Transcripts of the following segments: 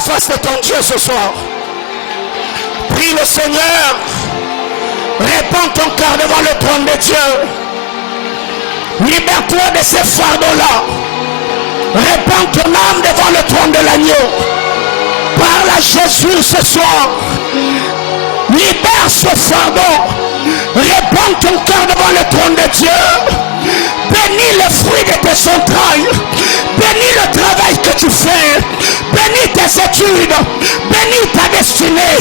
la face de ton Dieu ce soir. Prie le Seigneur. Répands ton cœur devant le trône de Dieu. Libère-toi de ces fardeaux-là. Répands ton âme devant le trône de l'agneau. Parle à Jésus ce soir. Libère ce fardeau. Répands ton cœur devant le trône de Dieu. Bénis le fruit de tes entrailles. Bénis le travail que tu fais. Bénis tes études. Bénis ta destinée.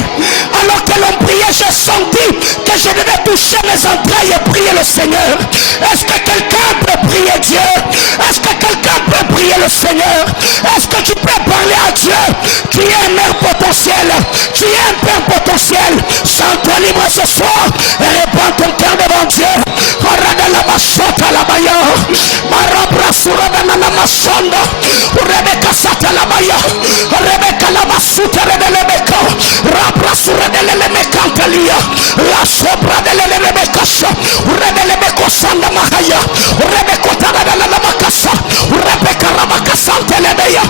Alors que l'on priait, j'ai senti que je devais toucher mes entrailles et prier le Seigneur. Est-ce que quelqu'un peut prier Dieu? Est-ce que quelqu'un peut prier le Seigneur? Est-ce que tu peux parler à Dieu? Tu es un mère potentiel. Tu es un père potentiel. Sens-toi libre ce soir et répands ton cœur devant Dieu. Marabra surabana masonda Rebecca satalabaya Rebecca la basuta de Rebecca Rabra suradele mekantalia la sobra de Rebecca Rebecca sanda mahaya Rebecca tada la makasa Rebecca rabaka santelebeya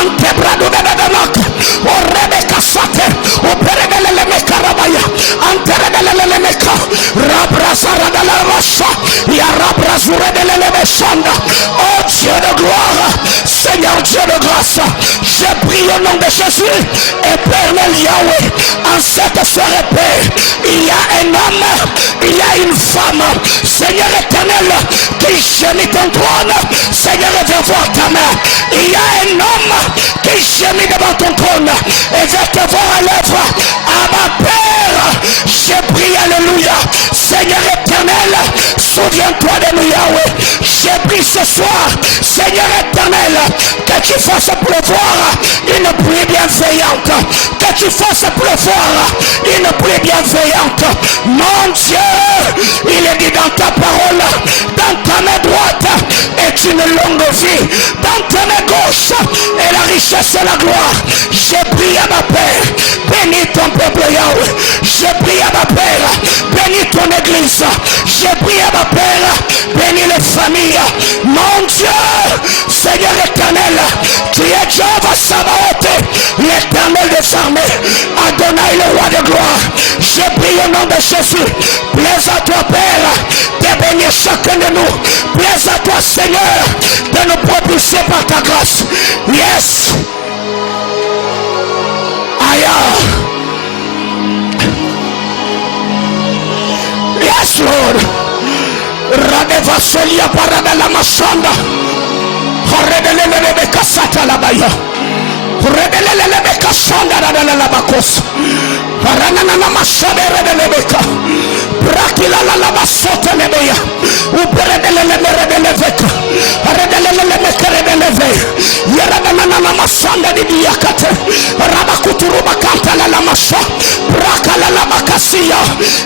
antebrado de Rebecca o Rebecca sate o perebele mekarabaya anterebele meka Rabra sarada la rasha ya Rabra suradele oh Dieu de gloire, Seigneur Dieu de grâce, je prie au nom de Jésus, éternel Yahweh, en cette soirée paix, il y a un homme, il y a une femme, Seigneur éternel, qui gémit ton trône, Seigneur viens voir ta main, il y a un homme qui gémit devant ton trône, et viens te voir à l'œuvre, à ma Père, je prie, alléluia, Seigneur éternel, souviens-toi de nous Yahweh, j'ai pris ce soir, Seigneur éternel, que tu fasses pleuvoir une pluie bienveillante, que tu fasses pleuvoir une pluie bienveillante. Mon Dieu, il est dit dans ta parole, dans ta main droite est une longue vie, dans ta main gauche est la richesse et la gloire. J'ai prié à ma Père, bénis ton peuple Yahweh, j'ai prié à ma Père, bénis ton église, j'ai prié à ma Père, bénis les familles. Mon Dieu, Seigneur éternel, tu es Jéhovah Sabaoth, l'éternel des armées, Adonai le roi de gloire. Je prie au nom de Jésus, plaise à toi Père, de bénir chacun de nous, plaise à toi Seigneur, de nous propulser par ta grâce. Yes. Aïe. Yes Lord. Radeva solia parada la masanda. Redele kasata la baya. Redele kasanda la bakos. Parana na masada redele ka. Brakila la basota lebeya. Uperedele redele veka. Redele mekerele ve. Yarana na masanda di diakate. Rabakuturu bakanta la masha. Brakala la bakasia.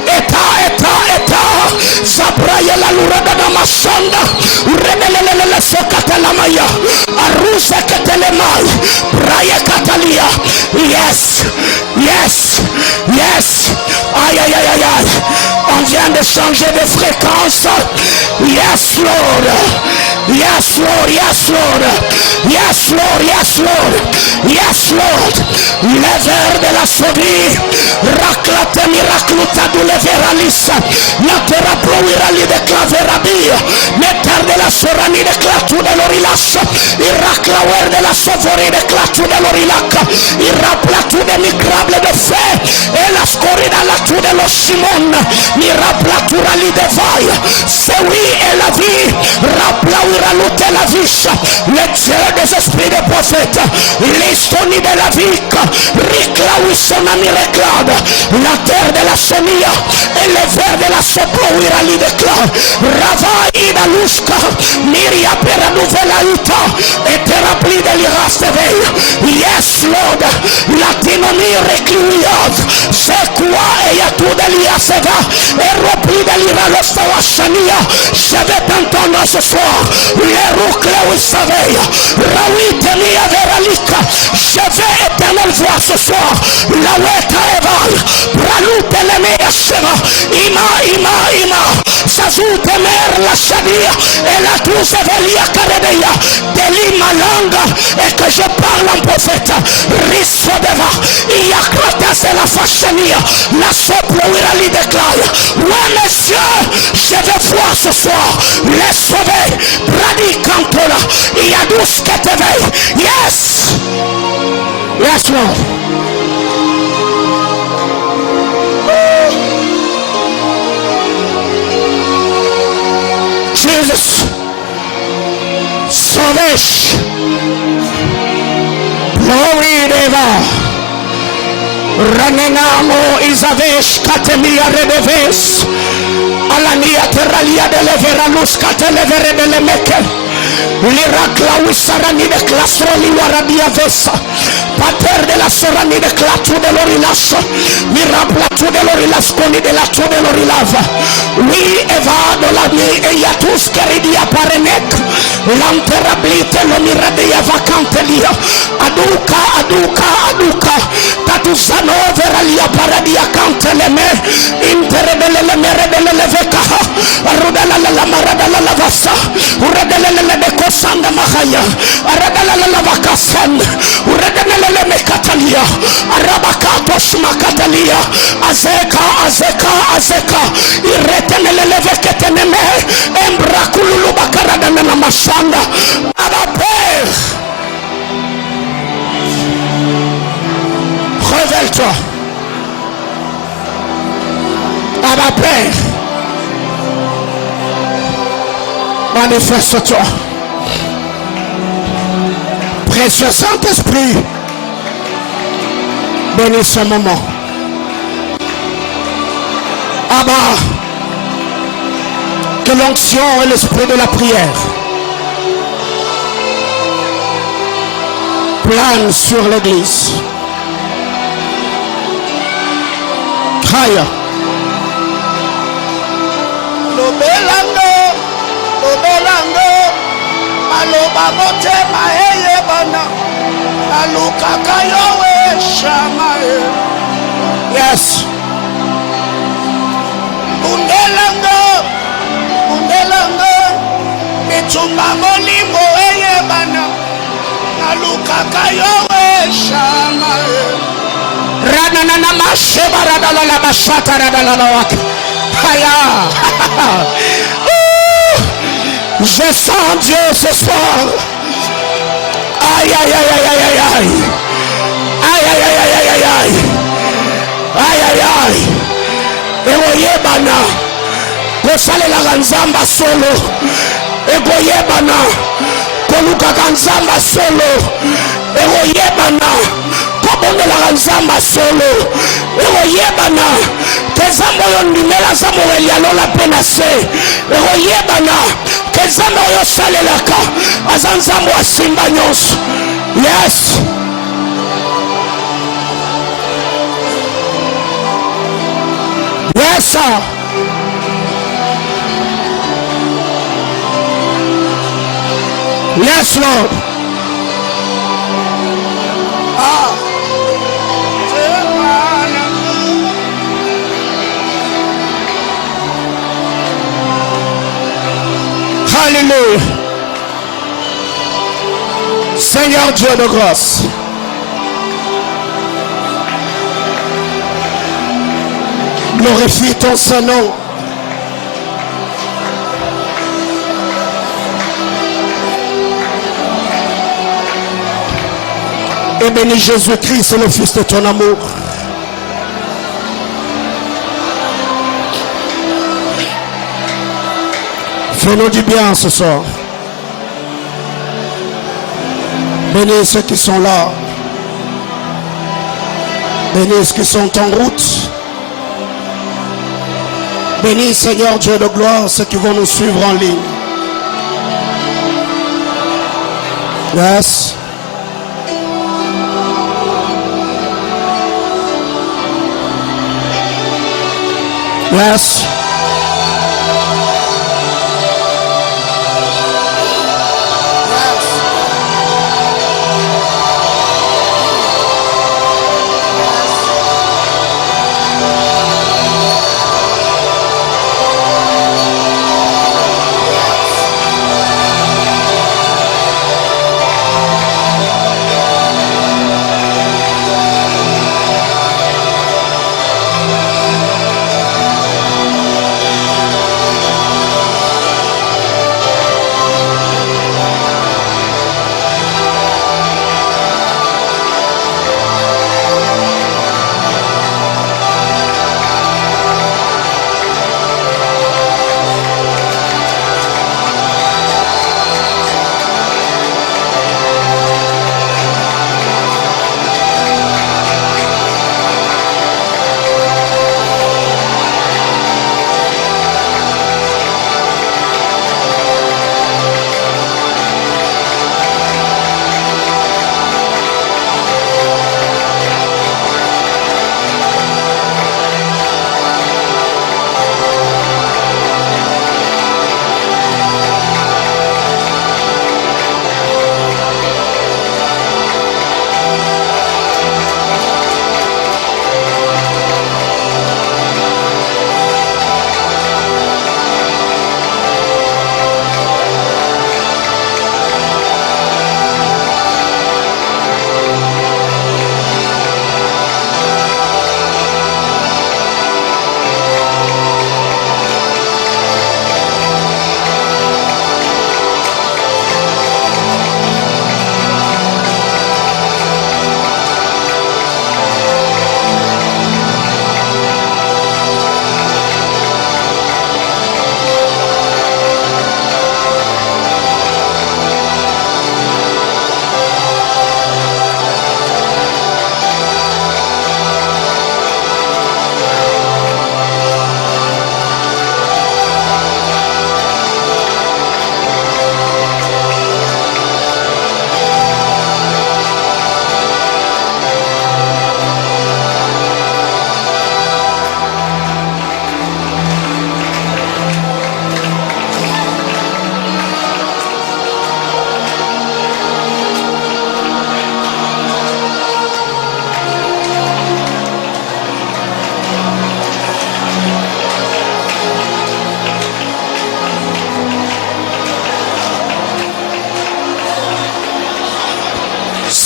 Eta. Zabraya la lurada na masanda. Redele sokata la maya. Arusa ketelemai. Braya katalia. Yes. Aïe. On vient de changer de fréquence. Yes Lord. Le verre de la sovie. Raclate miracluta du leveralis. Natera prouirali de claverabia. Metar de la sorani de clatu de l'orilas. Iraclauer de la sovori de clatu de l'orilac. Iraplatu de micrable de feu. Et la scorida la tu de los Simon. Miraplatura li de vaille. C'est oui et la vie. Raplauira l'outé la vie. Le Dieu des esprits des prophètes. L'histoire de la vie. Riclaui son ami réclame. La terre de la semilla. Et le verre de la soprouira li de clan. Rava ida lusca. Miria per nouvelle ita. Et te rempli de l'iras de veille. Yes Lord. Latinonie recluiade. C'est quoi et y a tout de l'IACVA. Et rempli de l'ira l'ostawashania. Je vais t'entendre ce soir. Les roucles où il savait. Raoui temia veralika. Je vais éternel voir ce soir. La weta eval. Pralute le mea shema. Ima. Sazute mer la chadia et la douce velia caredeia deli ma langue et que je parle en prophète risso deva ia kratas la fachania la soploira li déclare ouais messieurs je vais voir ce soir les sauvés pradicantola ia douce que te veille yes Lord Jesus Sovesh Glory Deva Ranenamo Isavesh Katemia Redeves Alania Terralia de Leveralus Katelevere de Lemeke L'Iracla Wisarani de Clastroli Waradia Vesa Pater de la Sorani de Clatu de l'Orilas Miraplatu de l'Orilas Coni de la Tu de l'Orilava Oui Evado la mi e Yatus Keridia Parenek L'Anterablite lo Miradia Vacantelia Aduka Tatuzano Veralia Paradia Canteleme Interebele Merebele Leveka Rudala la Marada la Lavasa Uredele de Sanda Mahaya Aradala la Vakasan Uredele Mekatalia Arabakato Shmakatalia Azeka Iretenele Leveketeneme Embrakululu Bakarada na Masanda Abaper Révèle-toi Abaper Manifeste-toi Précieux Saint-Esprit bénis ce moment Abba que l'onction et l'esprit de la prière planent sur l'église Kaya Lobelango Aloba mote maeye bana Aluka kayowe shamae Yes Undelango Mitumba molimo eye bana Aluka kayowe shamae Rana na masheba radala la bashata radala la wak Haya Je sens Dieu ce soir. Aïe aïe aïe aïe aïe aïe aïe aïe aïe aïe aïe aïe aïe aïe aïe egoyebana kosalela nzamba solo egoyebana koluka nzamba solo egoyebana kobondela nzamba solo egoyebana kezambo yondimela zambo elialola penase egoyebana kezambo yosalelaka azanzambo asimba nyonso yes yes sir yes Lord Alléluia. Seigneur Dieu de grâce, glorifie ton Saint-Nom. Et bénis Jésus-Christ, le Fils de ton amour. Fais-nous du bien ce soir. Bénis ceux qui sont là. Bénis ceux qui sont en route. Bénis Seigneur Dieu de gloire ceux qui vont nous suivre en ligne. Yes. Yes.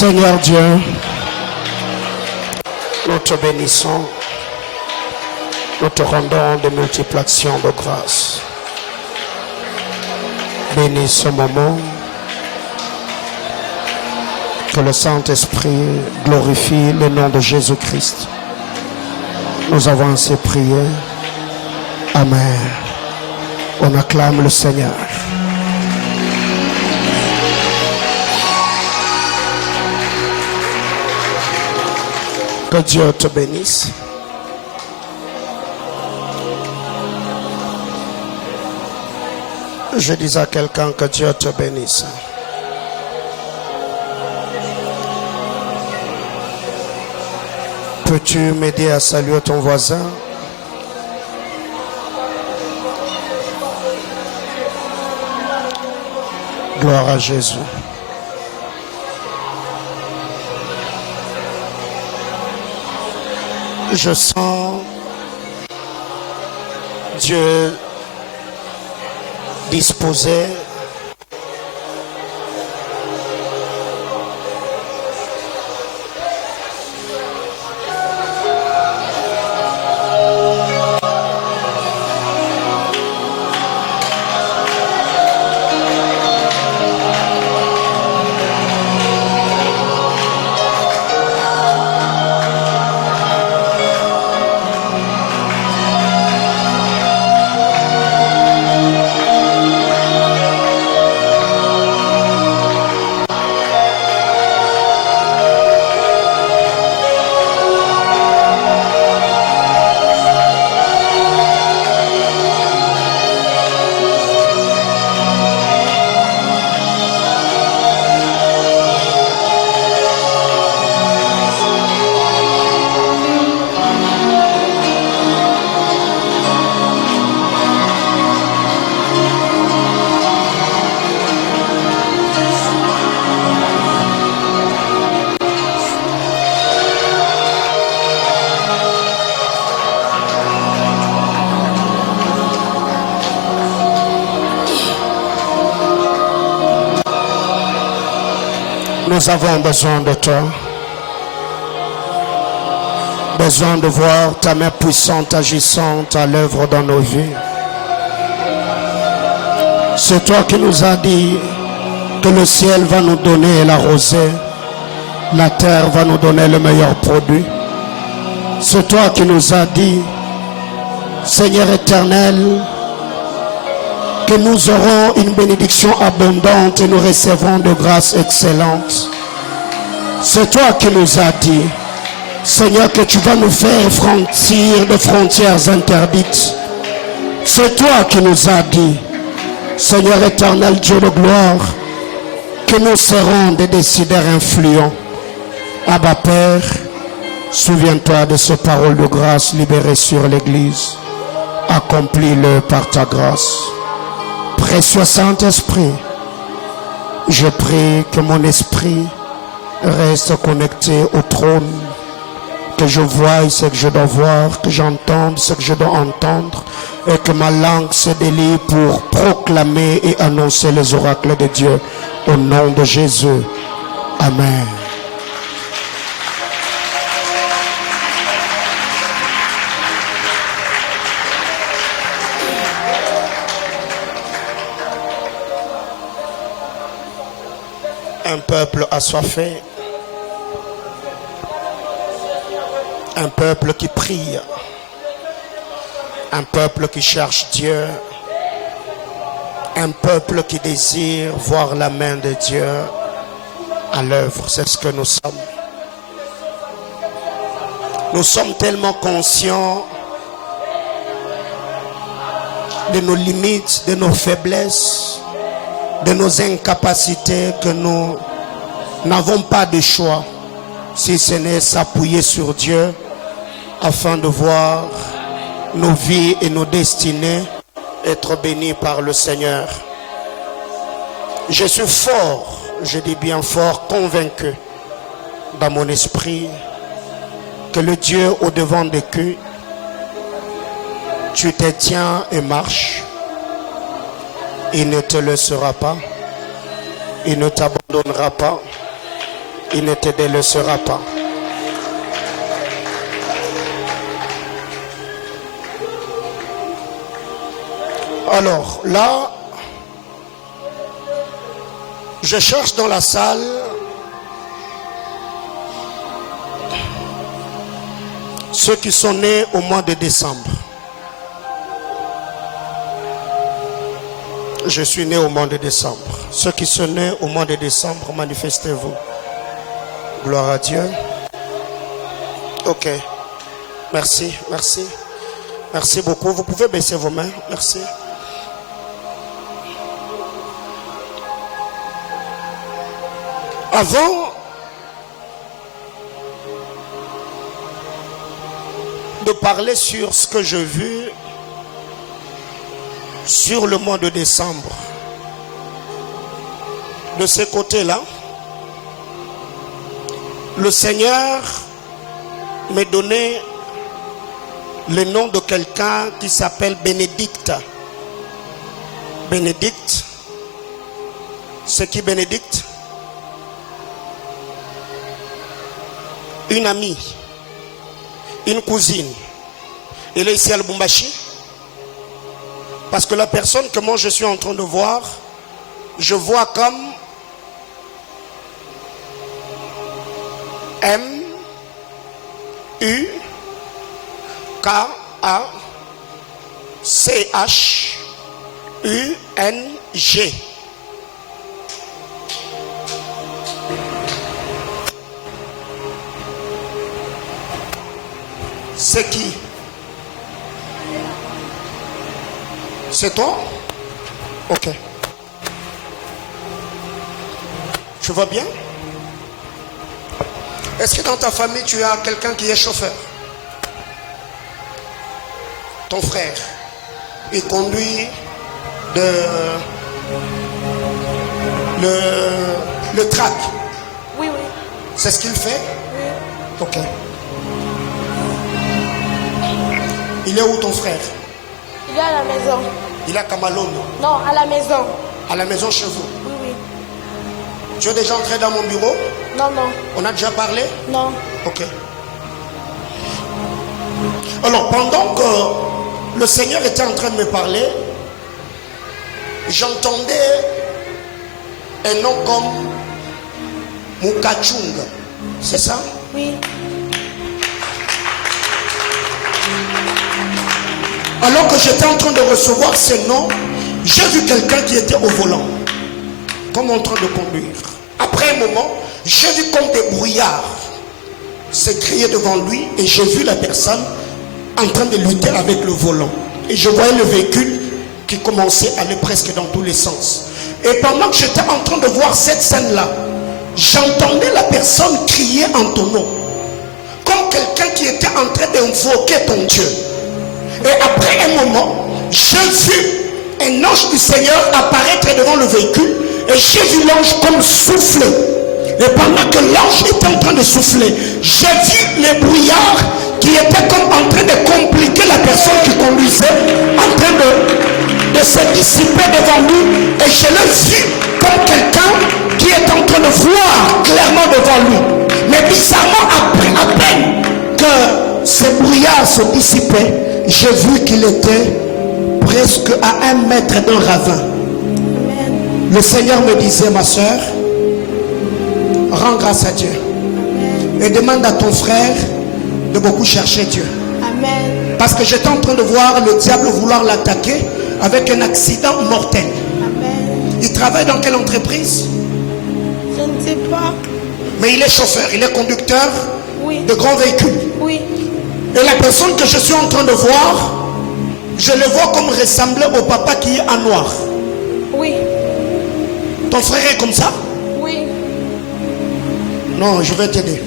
Seigneur Dieu, nous te bénissons, nous te rendons de multiples actions de grâce. Bénis ce moment, que le Saint-Esprit glorifie le nom de Jésus-Christ. Nous avons ainsi prié. Amen. On acclame le Seigneur. Que Dieu te bénisse. Je dis à quelqu'un que Dieu te bénisse. Peux-tu m'aider à saluer ton voisin? Gloire à Jésus. Je sens Dieu disposé Nous avons besoin de toi. Besoin de voir ta main puissante agissante à l'œuvre dans nos vies. C'est toi qui nous as dit que le ciel va nous donner la rosée. La terre va nous donner le meilleur produit. C'est toi qui nous as dit, Seigneur éternel, que nous aurons une bénédiction abondante et nous recevrons de grâces excellentes. C'est toi qui nous as dit, Seigneur, que tu vas nous faire franchir de frontières interdites. C'est toi qui nous as dit, Seigneur éternel, Dieu de gloire, que nous serons des décideurs influents. Abba Père, souviens-toi de ces paroles de grâce libérées sur l'Église. Accomplis-le par ta grâce. Précieux Saint-Esprit, je prie que mon esprit reste connecté au trône, que je voie ce que je dois voir, que j'entende ce que je dois entendre, et que ma langue se délie pour proclamer et annoncer les oracles de Dieu. Au nom de Jésus. Amen. Un peuple assoiffé, un peuple qui prie, un peuple qui cherche Dieu, un peuple qui désire voir la main de Dieu à l'œuvre. C'est ce que nous sommes. Nous sommes tellement conscients de nos limites, de nos faiblesses, de nos incapacités, que nous n'avons pas de choix si ce n'est s'appuyer sur Dieu afin de voir nos vies et nos destinées être bénies par le Seigneur. Je suis fort, je dis bien fort, convaincu dans mon esprit que le Dieu au devant des queues, tu te tiens et marches. Il ne te laissera pas. Il ne t'abandonnera pas. Il ne te délaissera pas. Alors là, je cherche dans la salle ceux qui sont nés au mois de décembre. Je suis né au mois de décembre. Ceux qui sont nés au mois de décembre, manifestez-vous. Gloire à Dieu. Ok. Merci, merci. Merci beaucoup. Vous pouvez baisser vos mains. Merci. Avant de parler sur ce que j'ai vu sur le mois de décembre, de ce côté-là, le Seigneur m'a donné le nom de quelqu'un qui s'appelle Bénédicte. Bénédicte. C'est qui Bénédicte? Une amie, une cousine. Elle est ici à Lubumbashi. Parce que la personne que moi je suis en train de voir, je vois comme M-U-K-A-C-H-U-N-G. C'est qui? C'est toi? Ok. Tu vas bien? Est-ce que dans ta famille tu as quelqu'un qui est chauffeur? Ton frère, il conduit le track. Oui, oui. C'est ce qu'il fait? Oui. Ok. Il est où ton frère? Il est à la maison. Il est à Kamalone? Non, à la maison. À la maison chez vous? Oui, oui. Tu es déjà entré dans mon bureau? Non, non. On a déjà parlé? Non. Ok. Alors, pendant que le Seigneur était en train de me parler, j'entendais un nom comme Mukachung. C'est ça? Oui. Alors que j'étais en train de recevoir ce nom, j'ai vu quelqu'un qui était au volant, comme en train de conduire. Après un moment, j'ai vu comme des brouillards s'écrier devant lui et j'ai vu la personne en train de lutter avec le volant. Et je voyais le véhicule qui commençait à aller presque dans tous les sens. Et pendant que j'étais en train de voir cette scène-là, j'entendais la personne crier en ton nom, comme quelqu'un qui était en train d'invoquer ton Dieu. Et après un moment, j'ai vu un ange du Seigneur apparaître devant le véhicule et j'ai vu l'ange comme souffler. Et pendant que l'ange était en train de souffler, j'ai vu les brouillards qui étaient comme en train de compliquer la personne qui conduisait, en train de se dissiper devant lui. Et je l'ai vu comme quelqu'un qui est en train de voir clairement devant lui. Mais bizarrement, à peine que ces brouillards se dissipaient, j'ai vu qu'il était presque à 1 mètre d'un ravin. Amen. Le Seigneur me disait, ma soeur, rends grâce à Dieu. Amen. Et demande à ton frère de beaucoup chercher Dieu. Amen. Parce que j'étais en train de voir le diable vouloir l'attaquer avec un accident mortel. Amen. Il travaille dans quelle entreprise? Je ne sais pas. Mais il est chauffeur, il est conducteur Oui. de grands véhicules. Oui. Et la personne que je suis en train de voir, je le vois comme ressembler au papa qui est en noir. Oui. Ton frère est comme ça? Oui. Non, je vais t'aider.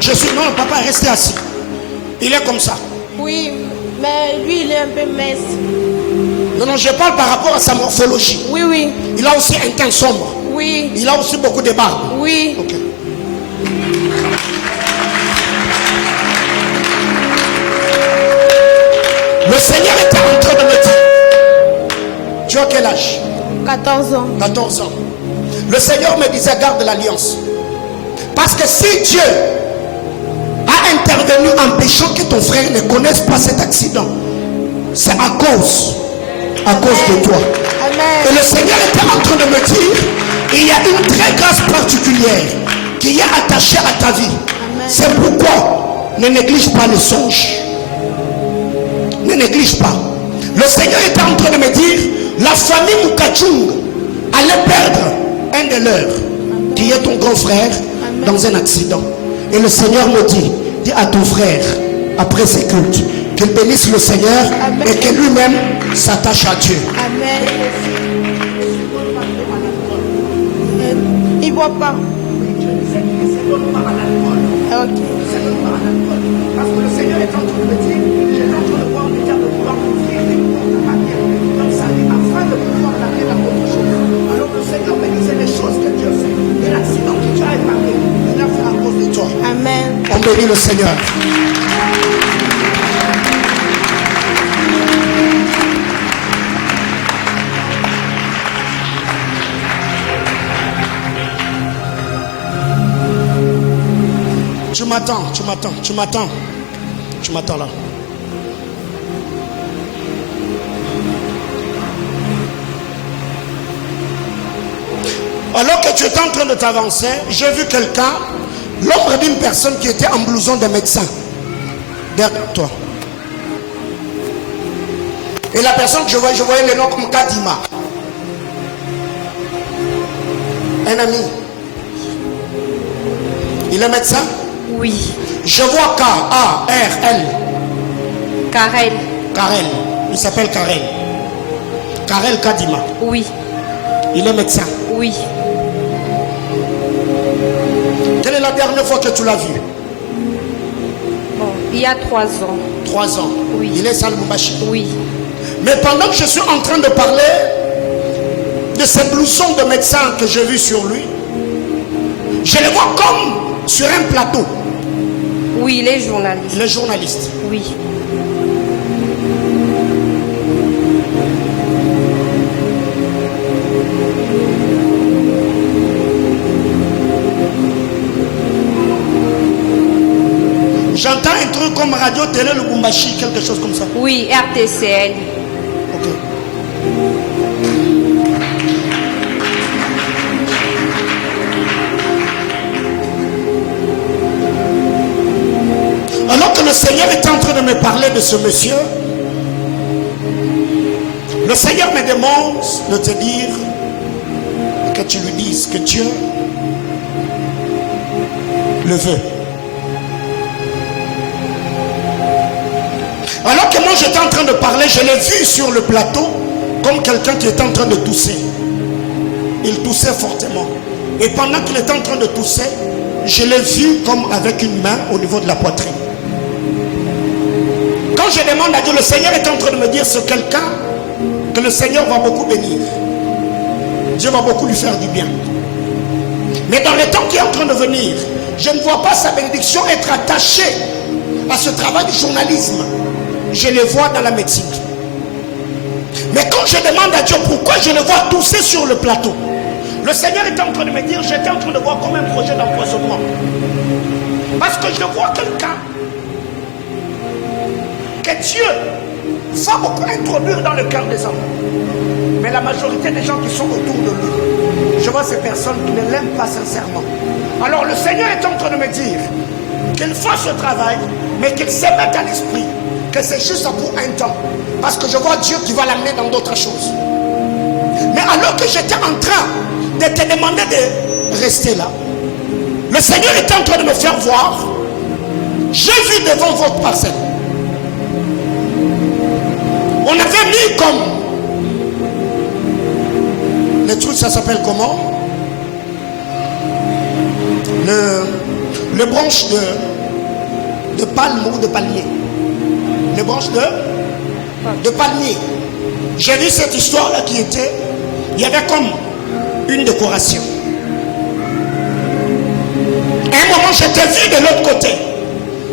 Je suis... Non, papa, restez assis. Il est comme ça. Oui. Mais lui, il est un peu mince. Non, non, je parle par rapport à sa morphologie. Oui, oui. Il a aussi un teint sombre. Oui. Il a aussi beaucoup de barbe. Oui. Ok. Le Seigneur était en train de me dire, tu as quel âge? 14 ans. 14 ans. Le Seigneur me disait, garde l'alliance. Parce que si Dieu a intervenu empêchant que ton frère ne connaisse pas cet accident, c'est à cause de toi. Amen. Et le Seigneur était en train de me dire, il y a une très grâce particulière qui est attachée à ta vie. C'est pourquoi ne néglige pas le songe. Ne néglige pas. Le Seigneur était en train de me dire, la famille Mukachung allait perdre un de leurs, qui est ton grand frère, dans un accident. Et le Seigneur me dit, dis à ton frère, après ces cultes, qu'il bénisse le Seigneur. Amen. Et que lui-même s'attache à Dieu. Amen. Il ne boit pas. Ok. Parce que le Seigneur est en train de me dire, j'ai en train de voir le diable de pouvoir offrir des papiers comme ça, afin de pouvoir l'amener dans autre chose. Alors le Seigneur me disait les choses que Dieu fait. Et l'accident que tu as épargné, il a fait à cause de toi. Amen. On bénit le Seigneur. Tu m'attends là. Alors que tu étais en train de t'avancer, j'ai vu quelqu'un, l'ombre d'une personne qui était en blouson de médecin derrière toi. Et la personne que je voyais le nom comme Kadima. Un ami. Il est médecin? Oui. Je vois K-A-R-L. Karel. Karel. Il s'appelle Karel. Karel Kadima. Oui. Il est médecin. Oui. Quelle est la dernière fois que tu l'as vu? Bon, il y a 3 ans. 3 ans. Oui. Il est Salmoubachi. Oui. Mais pendant que je suis en train de parler de ces blousons de médecin que j'ai vu sur lui, je les vois comme sur un plateau. Oui, il est journaliste. Il est journaliste. Oui. J'entends un truc comme Radio Télé Lubumbashi, quelque chose comme ça. Oui, RTCL. Ok. Alors que le Seigneur est en train de me parler de ce monsieur, le Seigneur me demande de te dire que tu lui dises que Dieu le veut. Alors que moi j'étais en train de parler, je l'ai vu sur le plateau comme quelqu'un qui était en train de tousser. Il toussait fortement. Et pendant qu'il était en train de tousser, je l'ai vu comme avec une main au niveau de la poitrine. Quand je demande à Dieu, le Seigneur est en train de me dire, c'est quelqu'un que le Seigneur va beaucoup bénir. Dieu va beaucoup lui faire du bien. Mais dans le temps qui est en train de venir, je ne vois pas sa bénédiction être attachée à ce travail du journalisme. Je le vois dans la médecine. Mais quand je demande à Dieu pourquoi je le vois tousser sur le plateau, le Seigneur était en train de me dire, j'étais en train de voir comme un projet d'empoisonnement. Parce que je vois quelqu'un que Dieu va beaucoup introduire dans le cœur des hommes. Mais la majorité des gens qui sont autour de lui, je vois ces personnes qui ne l'aiment pas sincèrement. Alors le Seigneur est en train de me dire qu'il fasse ce travail, mais qu'il se mette à l'esprit que c'est juste pour un temps. Parce que je vois Dieu qui va l'amener dans d'autres choses. Mais alors que j'étais en train de te demander de rester là, le Seigneur était en train de me faire voir. J'ai vu devant votre parcelle. On avait mis comme le truc, ça s'appelle comment? Le branche de palme ou de palmier. Les branches de palmier. J'ai vu cette histoire-là qui était, il y avait comme une décoration. À un moment, j'étais vu de l'autre côté.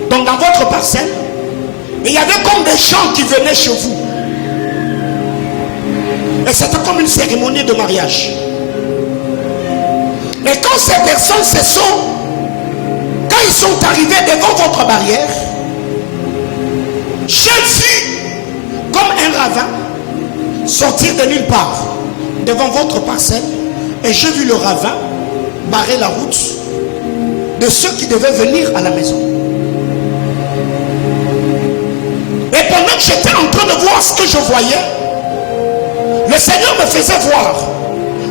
Donc dans votre parcelle, il y avait comme des gens qui venaient chez vous. Et c'était comme une cérémonie de mariage. Et quand ces personnes quand ils sont arrivés devant votre barrière, j'ai vu comme un ravin sortir de nulle part devant votre parcelle, et j'ai vu le ravin barrer la route de ceux qui devaient venir à la maison. Et pendant que j'étais en train de voir ce que je voyais, le Seigneur me faisait voir.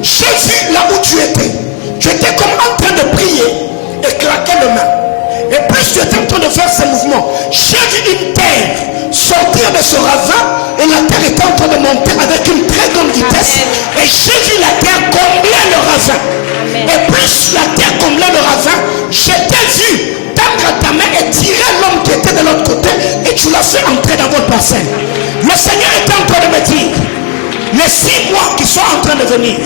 J'ai vu là où tu étais. Tu étais comme en train de prier et claquer les mains. Et plus tu étais en train de faire ces mouvements, j'ai vu une terre sortir de ce ravin, et la terre était en train de monter avec une très grande vitesse. Amen. Et j'ai vu la terre combler le ravin. Amen. Et plus la terre comblait le ravin, j'étais vu tendre ta main et tirer l'homme qui était de l'autre côté, et tu l'as fait entrer dans votre parcelle. Le Seigneur était en train de me dire, les 6 mois qui sont en train de venir,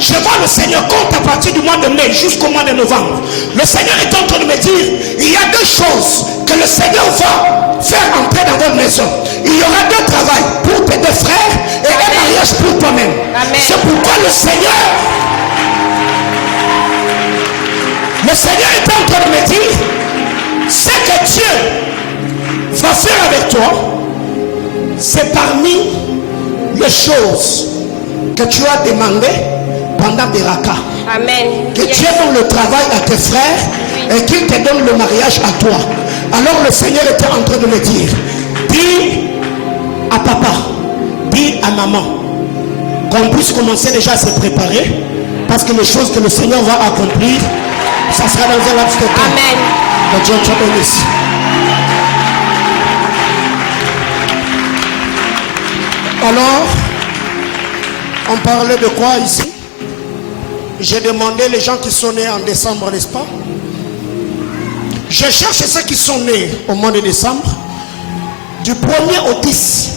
je vois le Seigneur compte à partir du mois de mai jusqu'au mois de novembre. Le Seigneur est en train de me dire, il y a 2 choses que le Seigneur va faire entrer dans votre maison. Il y aura 2 travail pour tes 2 frères et un mariage pour toi-même. C'est pourquoi le Seigneur est en train de me dire, ce que Dieu va faire avec toi, c'est parmi les choses que tu as demandé pendant des rakas. Amen. Que Dieu donne le travail à tes frères, et qu'il te donne le mariage à toi. Alors le Seigneur était en train de me dire, dis à papa, dis à maman, qu'on puisse commencer déjà à se préparer, parce que les choses que le Seigneur va accomplir, ça sera dans un laps de temps. Amen. Que Dieu te bénisse. Alors, on parlait de quoi ici? J'ai demandé les gens qui sont nés en décembre, n'est-ce pas? Je cherche ceux qui sont nés au mois de décembre, du 1er au 10.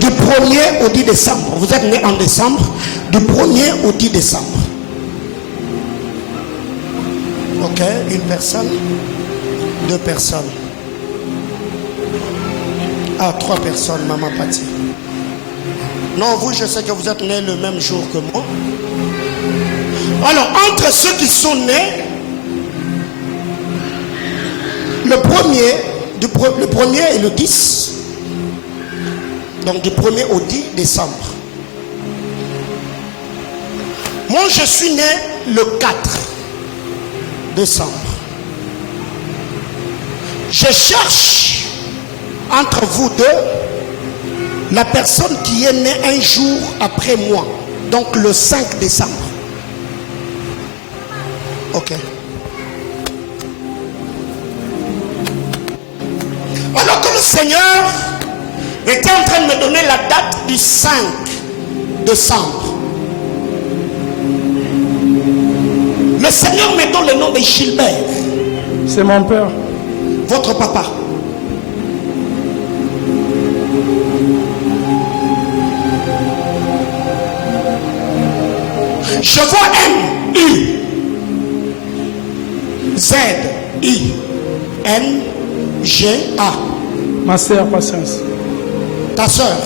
Du 1er au 10 décembre. Vous êtes nés en décembre, du 1er au 10 décembre. Ok, une personne, 2 personnes. Ah, 3 personnes, maman Pati. Non, vous, je sais que vous êtes nés le même jour que moi. Alors, entre ceux qui sont nés, le premier et le 10, donc du 1er au 10 décembre. Moi, je suis né le 4 décembre. Je cherche entre vous deux la personne qui est née un jour après moi, donc le 5 décembre. Ok. Alors que le Seigneur était en train de me donner la date du 5 décembre, le Seigneur me donne le nom de Gilbert. C'est mon père. Votre papa. Je vois M-I-Z-I-N-G-A. Ma soeur, Patience. Ta soeur.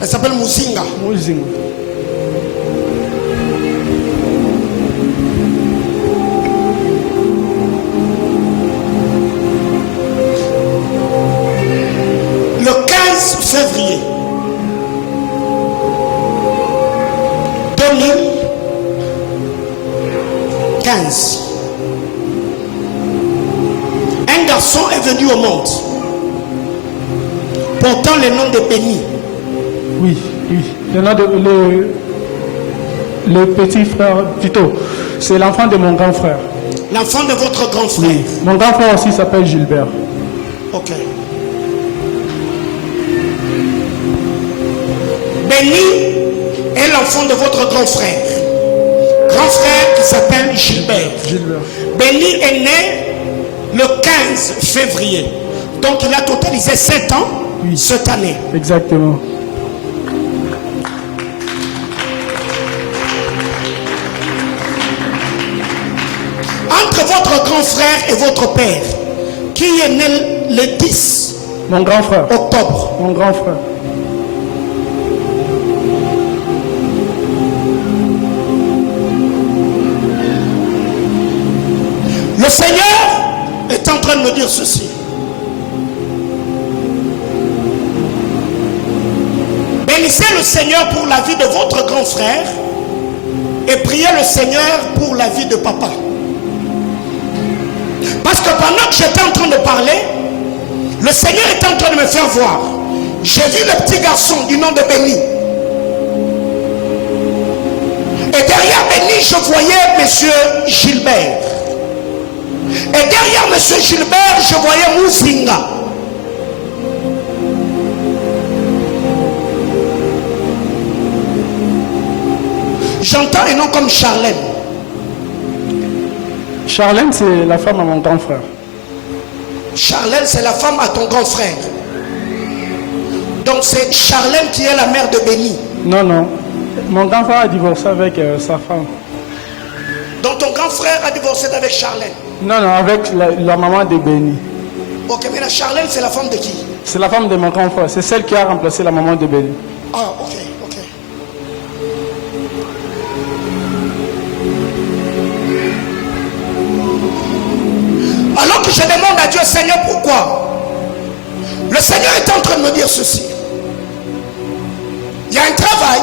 Elle s'appelle Muzinga. Muzinga. Le 15 février 2015, un garçon est venu au monde portant le nom de Béni. Oui, oui. Le nom de le petit frère Tito. C'est l'enfant de mon grand frère. L'enfant de votre grand frère. Oui. Mon grand frère aussi s'appelle Gilbert. Ok. Béni est l'enfant de votre grand frère. Grand frère qui s'appelle Gilbert. Gilbert. Béni est né le 15 février. Donc il a totalisé 7 ans cette année. Exactement. Entre votre grand frère et votre père, qui est né le 10 mon grand frère. octobre? Mon grand frère. Le Seigneur est en train de me dire ceci. Bénissez le Seigneur pour la vie de votre grand frère et priez le Seigneur pour la vie de papa. Parce que pendant que j'étais en train de parler, le Seigneur est en train de me faire voir. J'ai vu le petit garçon du nom de Béni. Et derrière Béni, je voyais monsieur Gilbert. Et derrière monsieur Gilbert, je voyais Mouzinga. J'entends un nom comme Charlène. Charlène, c'est la femme à mon grand frère. Charlène, c'est la femme à ton grand frère. Donc c'est Charlène qui est la mère de Béni. Non, non. Mon grand frère a divorcé avec sa femme. Donc ton grand frère a divorcé avec Charlène. Non, non, avec la maman de Béni. Ok, mais la Charlène, c'est la femme de qui? C'est la femme de mon grand frère. C'est celle qui a remplacé la maman de Béni. Ah, ok, ok. Alors que je demande à Dieu, Seigneur, pourquoi? Le Seigneur est en train de me dire ceci. Il y a un travail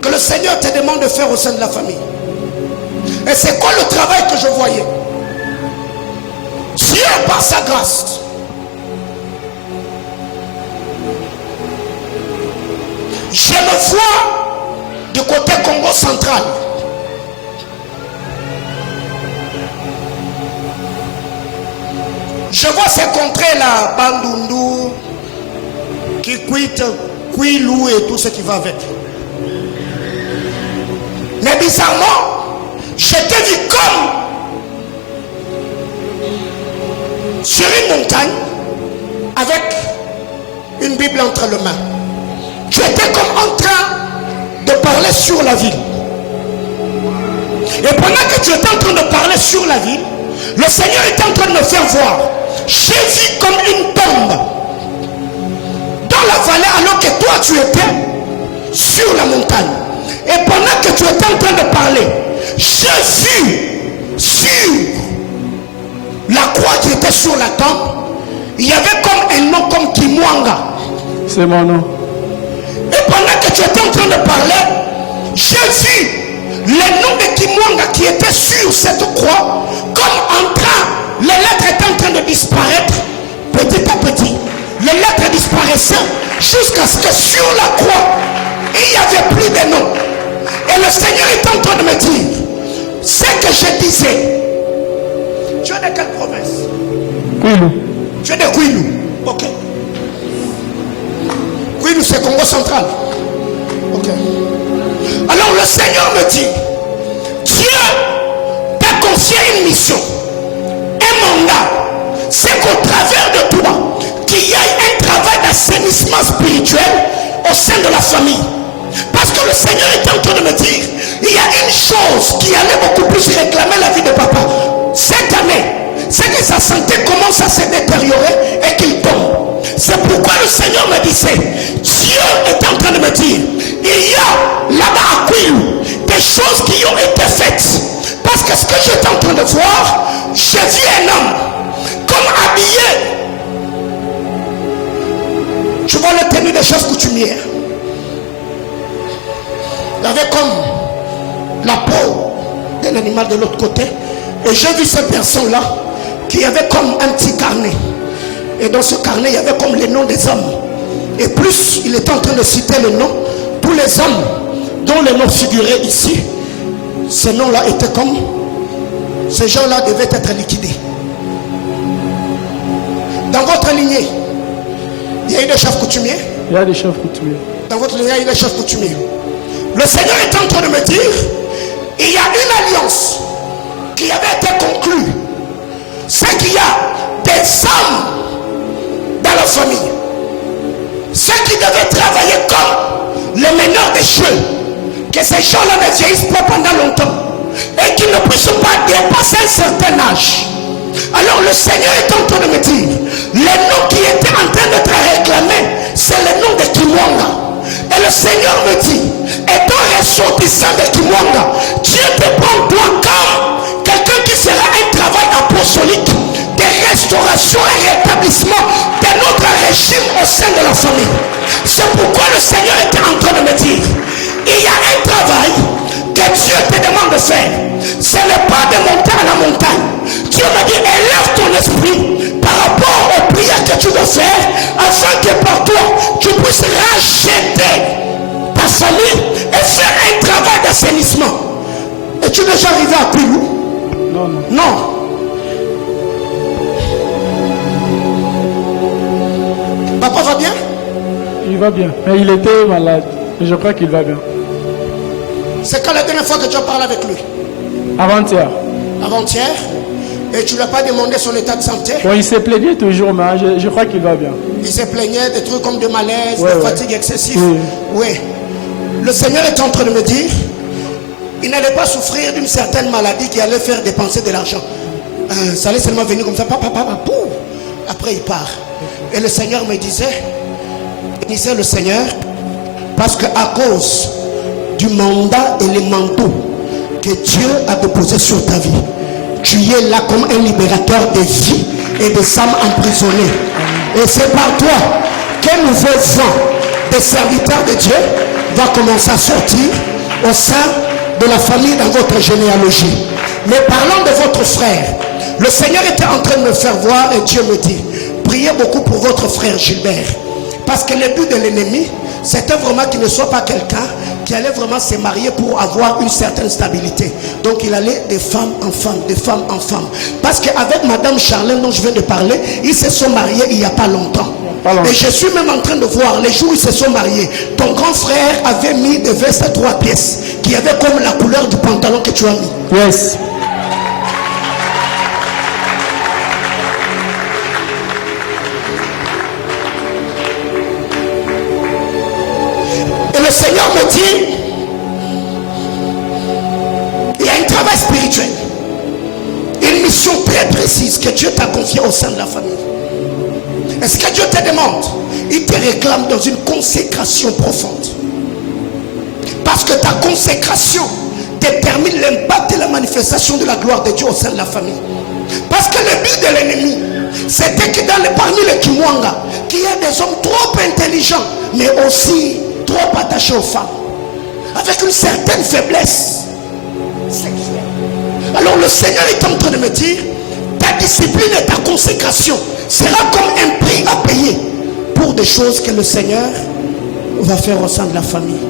que le Seigneur te demande de faire au sein de la famille. Et c'est quoi le travail que je voyais? Dieu, par sa grâce, je me vois du côté Congo central. Je vois ces contrées-là, Bandundu, Kikwit, Kouilou et tout ce qui va avec. Mais bizarrement, j'étais vu comme sur une montagne avec une Bible entre les mains. Tu étais comme en train de parler sur la ville. Et pendant que tu étais en train de parler sur la ville, le Seigneur était en train de me faire voir. J'ai vu comme une tombe dans la vallée alors que toi tu étais sur la montagne. Et pendant que tu étais en train de parler, j'ai vu sur la croix qui était sur la tombe, il y avait comme un nom comme Kimwanga. C'est mon nom. Et pendant que tu étais en train de parler, j'ai vu le nom de Kimwanga qui était sur cette croix, comme en train, les lettres étaient en train de disparaître petit à petit. Les lettres disparaissaient jusqu'à ce que sur la croix, il n'y avait plus de nom. Et le Seigneur est en train de me dire, ce que je disais. Tu es de quelle province? Kouilou. Tu es de Kouilou. Ok. Kouilou, c'est Congo central. Ok. Alors le Seigneur me dit, Dieu t'a confié une mission, un mandat. C'est qu'au travers de toi, qu'il y ait un travail d'assainissement spirituel au sein de la famille. Parce que le Seigneur est en train de me dire, il y a une chose qui allait beaucoup plus réclamer la vie de papa. Cette année, c'est que sa santé commence à se détériorer et qu'il tombe. C'est pourquoi le Seigneur me disait, Dieu est en train de me dire, il y a là-bas à Kouilou des choses qui ont été faites. Parce que ce que j'étais en train de voir, j'ai vu un homme comme habillé. Tu vois la tenue des choses coutumières. Il y avait comme la peau d'un animal de l'autre côté. Et j'ai vu cette personne-là qui avait comme un petit carnet. Et dans ce carnet, il y avait comme les noms des hommes. Et plus il était en train de citer les noms, tous les hommes dont les noms figuraient ici, ces noms-là étaient comme... Ces gens-là devaient être liquidés. Dans votre lignée, il y a eu des chefs coutumiers. Il y a des chefs coutumiers. Dans votre lignée, il y a eu des chefs coutumiers. Le Seigneur est en train de me dire, il y a une alliance qui avait été conclue. C'est qu'il y a des hommes dans la famille. Ceux qui devaient travailler comme les meneurs des jeux. Que ces gens-là ne vieillissent pas pendant longtemps. Et qu'ils ne puissent pas dépasser un certain âge. Alors le Seigneur est en train de me dire, les noms qui étaient en train d'être réclamés, c'est le nom de Kimwanga. Et le Seigneur me dit, étant ressortissant de Kimwanga, Dieu te prend toi comme quelqu'un qui fera un travail apostolique de restauration et rétablissement de notre régime au sein de la famille. C'est pourquoi le Seigneur était en train de me dire, il y a un travail que Dieu te demande de faire. Ce n'est pas de monter à la montagne. Dieu m'a dit, élève ton esprit par rapport aux prières que tu dois faire, afin que par toi, tu puisses racheter ta famille et faire un travail d'assainissement. Es-tu déjà arrivé à Quilou? Non, non. Non. Papa va bien? Il va bien. Mais il était malade. Et je crois qu'il va bien. C'est quand la dernière fois que tu as parlé avec lui? Avant-hier. Avant-hier? Et tu ne lui as pas demandé son état de santé? Bon, il s'est plaigné toujours, mais je crois qu'il va bien. Il se plaignait des trucs comme de malaise, Ouais, de ouais. fatigue excessive. Oui. Oui. Le Seigneur est en train de me dire, il n'allait pas souffrir d'une certaine maladie qui allait faire dépenser de l'argent. Ça allait seulement venir comme ça, papa, pouf. Après il part. Et le Seigneur me disait, bénissez le Seigneur, parce qu'à cause du mandat et les manteaux que Dieu a déposé sur ta vie, tu es là comme un libérateur de vie et des âmes emprisonnées. Et c'est par toi qu'un nouveau vent des serviteurs de Dieu va commencer à sortir au sein de la famille dans votre généalogie. Mais parlant de votre frère, le Seigneur était en train de me faire voir et Dieu me dit, priez beaucoup pour votre frère Gilbert. Parce que le but de l'ennemi, c'était vraiment qu'il ne soit pas quelqu'un qui allait vraiment se marier pour avoir une certaine stabilité. Donc il allait de femme en femme, de femme en femme. Parce qu'avec Madame Charlène dont je viens de parler, ils se sont mariés il n'y a pas longtemps. Et je suis même en train de voir les jours où ils se sont mariés. Ton grand frère avait mis des vestes à 3 pièces qui avaient comme la couleur du pantalon que tu as mis. Yes. Et le Seigneur me dit, il y a un travail spirituel, une mission très précise que Dieu t'a confiée au sein de la famille. Est-ce que Dieu te demande? Il te réclame dans une consécration profonde. Parce que ta consécration détermine l'impact et la manifestation de la gloire de Dieu au sein de la famille. Parce que le but de l'ennemi, c'était que parmi les Kimwanga, qu'il y ait des hommes trop intelligents, mais aussi trop attachés aux femmes, avec une certaine faiblesse sexuelle. Alors le Seigneur est en train de me dire, ta discipline et ta consécration sera comme un prix à payer pour des choses que le Seigneur va faire au sein de la famille.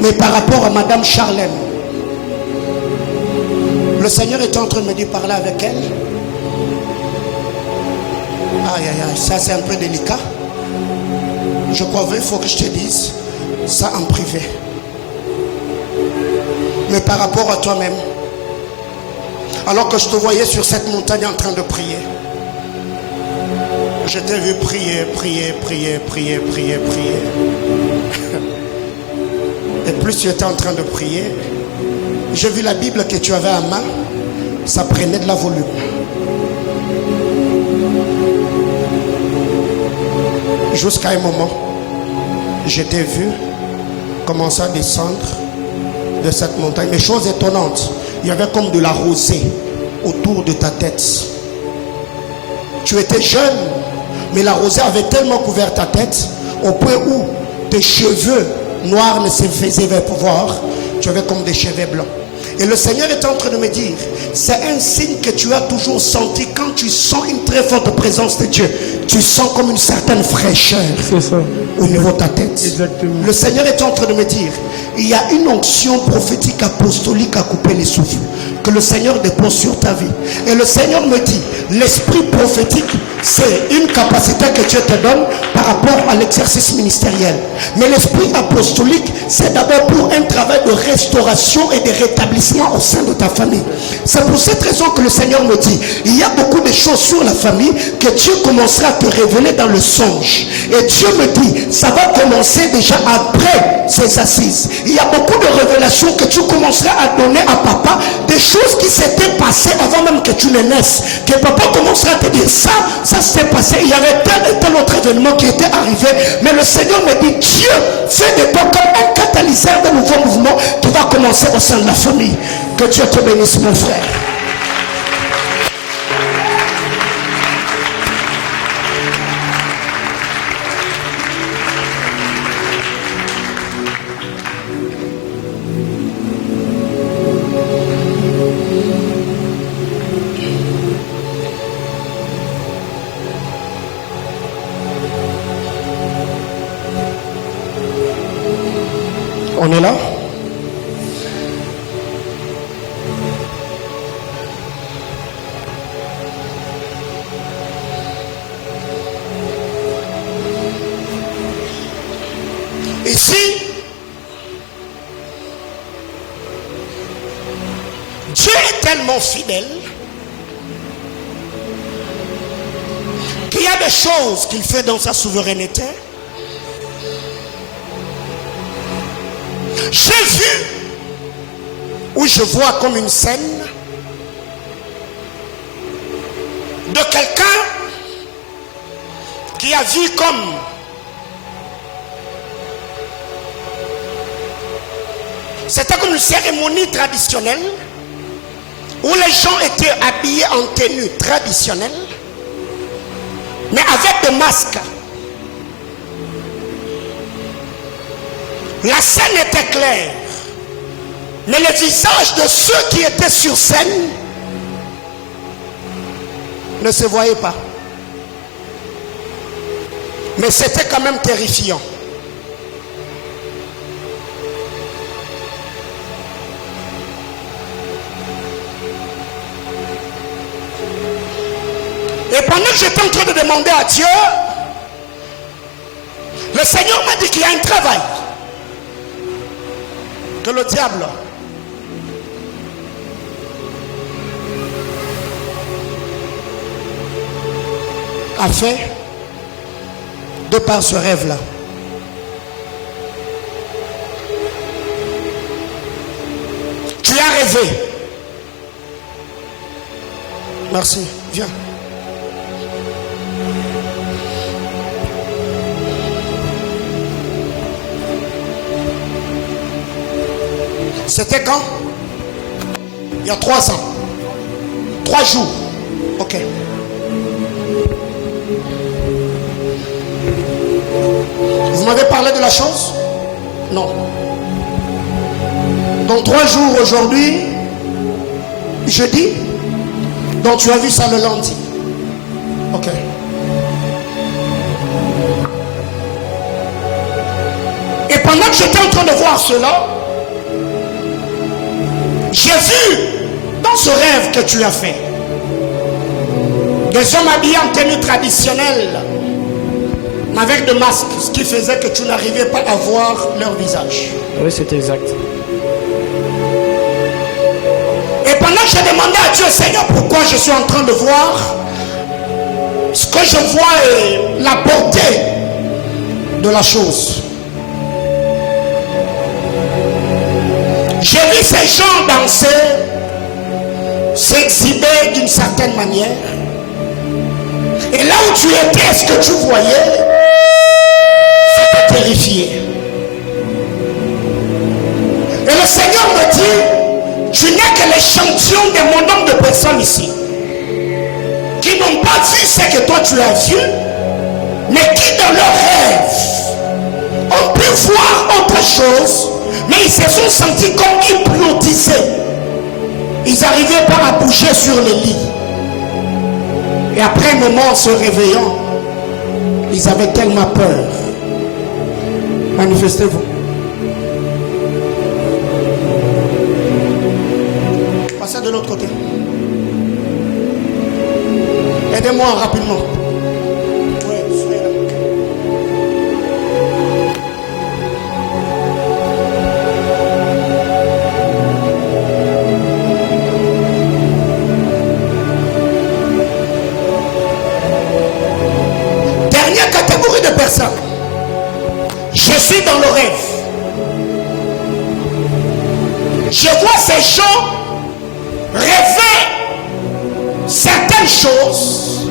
Mais par rapport à Madame Charlène, le Seigneur est en train de me dire, parler avec elle. Aïe aïe aïe, ça c'est un peu délicat. Je crois qu'il faut que je te dise ça en privé. Mais par rapport à toi-même, alors que je te voyais sur cette montagne en train de prier, je t'ai vu prier. Et plus tu étais en train de prier, j'ai vu la Bible que tu avais à main, ça prenait de la volume. Jusqu'à un moment, je t'ai vu commencer à descendre de cette montagne. Mais chose étonnante, il y avait comme de la rosée autour de ta tête. Tu étais jeune, mais la rosée avait tellement couvert ta tête au point où tes cheveux noirs ne se faisaient voir. Tu avais comme des cheveux blancs. Et le Seigneur est en train de me dire, c'est un signe que tu as toujours senti quand tu sens une très forte présence de Dieu. Tu sens comme une certaine fraîcheur au niveau de ta tête. Exactement. Le Seigneur est en train de me dire, il y a une onction prophétique apostolique à couper les souffles que le Seigneur dépose sur ta vie. Et le Seigneur me dit, l'esprit prophétique, c'est une capacité que Dieu te donne par rapport à l'exercice ministériel. Mais l'esprit apostolique, c'est d'abord pour un travail de restauration et de rétablissement au sein de ta famille. C'est pour cette raison que le Seigneur me dit, il y a beaucoup de choses sur la famille que Dieu commencera à te révéler dans le songe. Et Dieu me dit, ça va commencer déjà après ces assises. Il y a beaucoup de révélations que tu commenceras à donner à papa, des choses qui s'étaient passées avant même que tu ne naisses. Que papa commencera à te dire, ça s'est passé. Il y avait tel et tel autre événement qui était arrivé. Mais le Seigneur me dit, Dieu fait de toi comme un catalyseur de nouveaux mouvements qui va commencer au sein de la famille. Que Dieu te bénisse, mon frère. On est là? Ici, Dieu est tellement fidèle qu'il y a des choses qu'il fait dans sa souveraineté. J'ai vu, où je vois comme une scène de quelqu'un qui a vu comme c'était comme une cérémonie traditionnelle où les gens étaient habillés en tenue traditionnelle, mais avec des masques. La scène était claire, mais les visages de ceux qui étaient sur scène ne se voyaient pas. Mais c'était quand même terrifiant. Et pendant que j'étais en train de demander à Dieu, le Seigneur m'a dit qu'il y a un travail que le diable a fait de par ce rêve-là. Tu as rêvé. Merci. Viens. C'était quand? Il y a 3 ans. 3 jours. Ok. Vous m'avez parlé de la chose? Non. Donc 3 jours aujourd'hui, jeudi. Donc tu as vu ça le lundi. Ok. Et pendant que j'étais en train de voir cela, j'ai vu dans ce rêve que tu as fait des hommes habillés en tenue traditionnelle, mais avec des masques, ce qui faisait que tu n'arrivais pas à voir leur visage. Oui, c'est exact. Et pendant que j'ai demandé à Dieu, Seigneur, pourquoi je suis en train de voir, ce que je vois est la portée de la chose. J'ai vu ces gens danser, s'exhiber d'une certaine manière. Et là où tu étais, ce que tu voyais, ça t'a terrifié. Et le Seigneur me dit, tu n'es que l'échantillon des mondes de personnes ici, qui n'ont pas vu ce que toi tu as vu, mais qui dans leurs rêves ont pu voir autre chose. Mais ils se sont sentis comme hypnotisés. Ils n'arrivaient pas à bouger sur les lits. Et après un moment, en se réveillant, ils avaient tellement peur. Manifestez-vous. Passez de l'autre côté. Aidez-moi rapidement. Je suis dans le rêve. Je vois ces gens rêver certaines choses,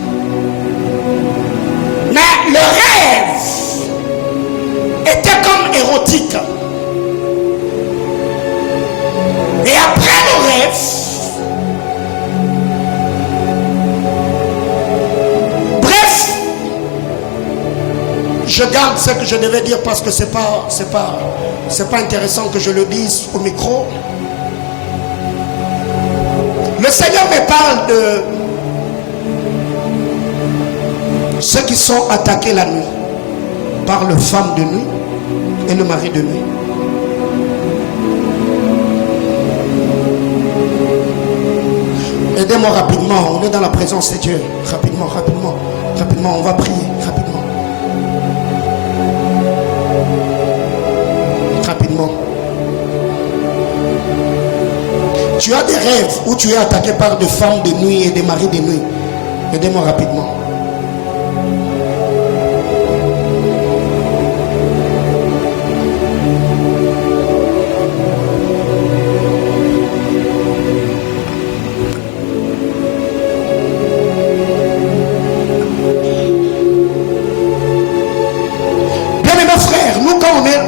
mais le rêve était comme érotique. Et après le rêve, je garde ce que je devais dire parce que c'est pas intéressant que je le dise au micro. Le Seigneur me parle de ceux qui sont attaqués la nuit par le femme de nuit et le mari de nuit. Aidez-moi rapidement, on est dans la présence de Dieu. Rapidement, rapidement, rapidement, on va prier, rapidement. Rapidement. Tu as des rêves où tu es attaqué par des femmes de nuit et des maris de nuit. Aidez-moi rapidement.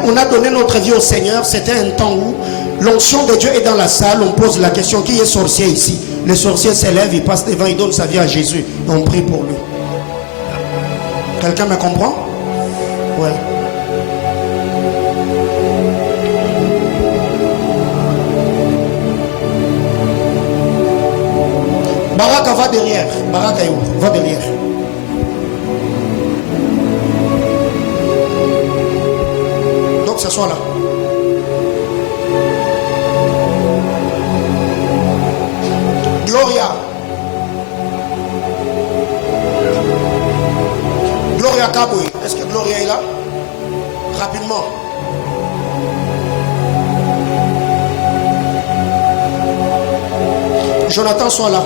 On a donné notre vie au Seigneur. C'était un temps où l'onction de Dieu est dans la salle. On pose la question, qui est sorcier ici? Le sorcier s'élève, il passe devant, il donne sa vie à Jésus. Et on prie pour lui. Quelqu'un me comprend? Ouais. Baraka va derrière. Baraka va derrière. Que ce soit là. Gloria. Gloria Kaboui. Est-ce que Gloria est là? Rapidement. Jonathan, soit là.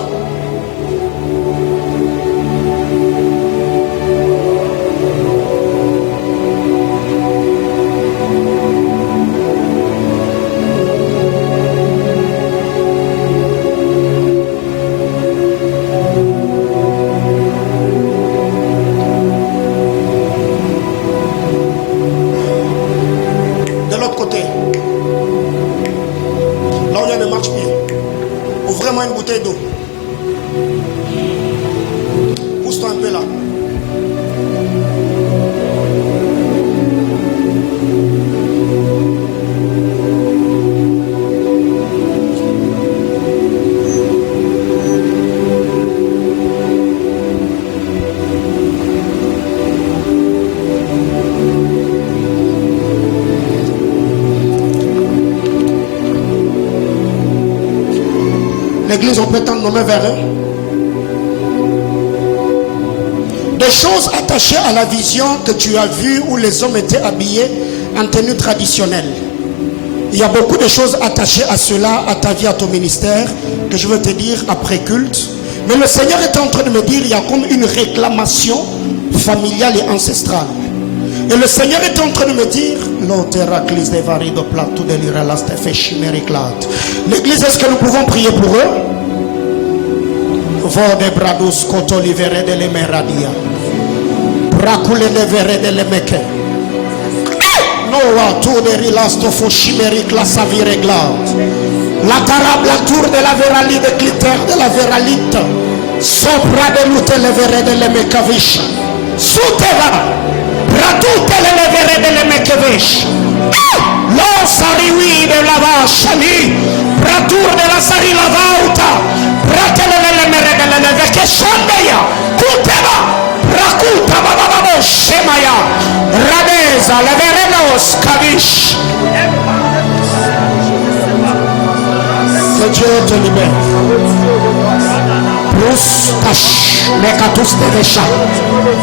Une bouteille d'eau. Pousse-toi un peu là. L'église, on peut tendre nos mains vers eux. Des choses attachées à la vision que tu as vue où les hommes étaient habillés en tenue traditionnelle. Il y a beaucoup de choses attachées à cela, à ta vie, à ton ministère, que je veux te dire après culte. Mais le Seigneur est en train de me dire, il y a comme une réclamation familiale et ancestrale. Et le Seigneur est en train de me dire, l'église, est-ce que nous pouvons prier pour eux? La tarabe, la tour de la véralite, de clitère de la véralite, sopra de l'outé le verre de l'emekavish, soutera. Ratute le levere delle mekevesh. Lo sariwi de la vachani. Pratur de la sari la vauta. Pratele le mere de la leveke shandeya. Kuteba. Prakuta bababo shemaya. Radeza le verenos kavish. Que Dieu te libère. Rustash mekatus devesha.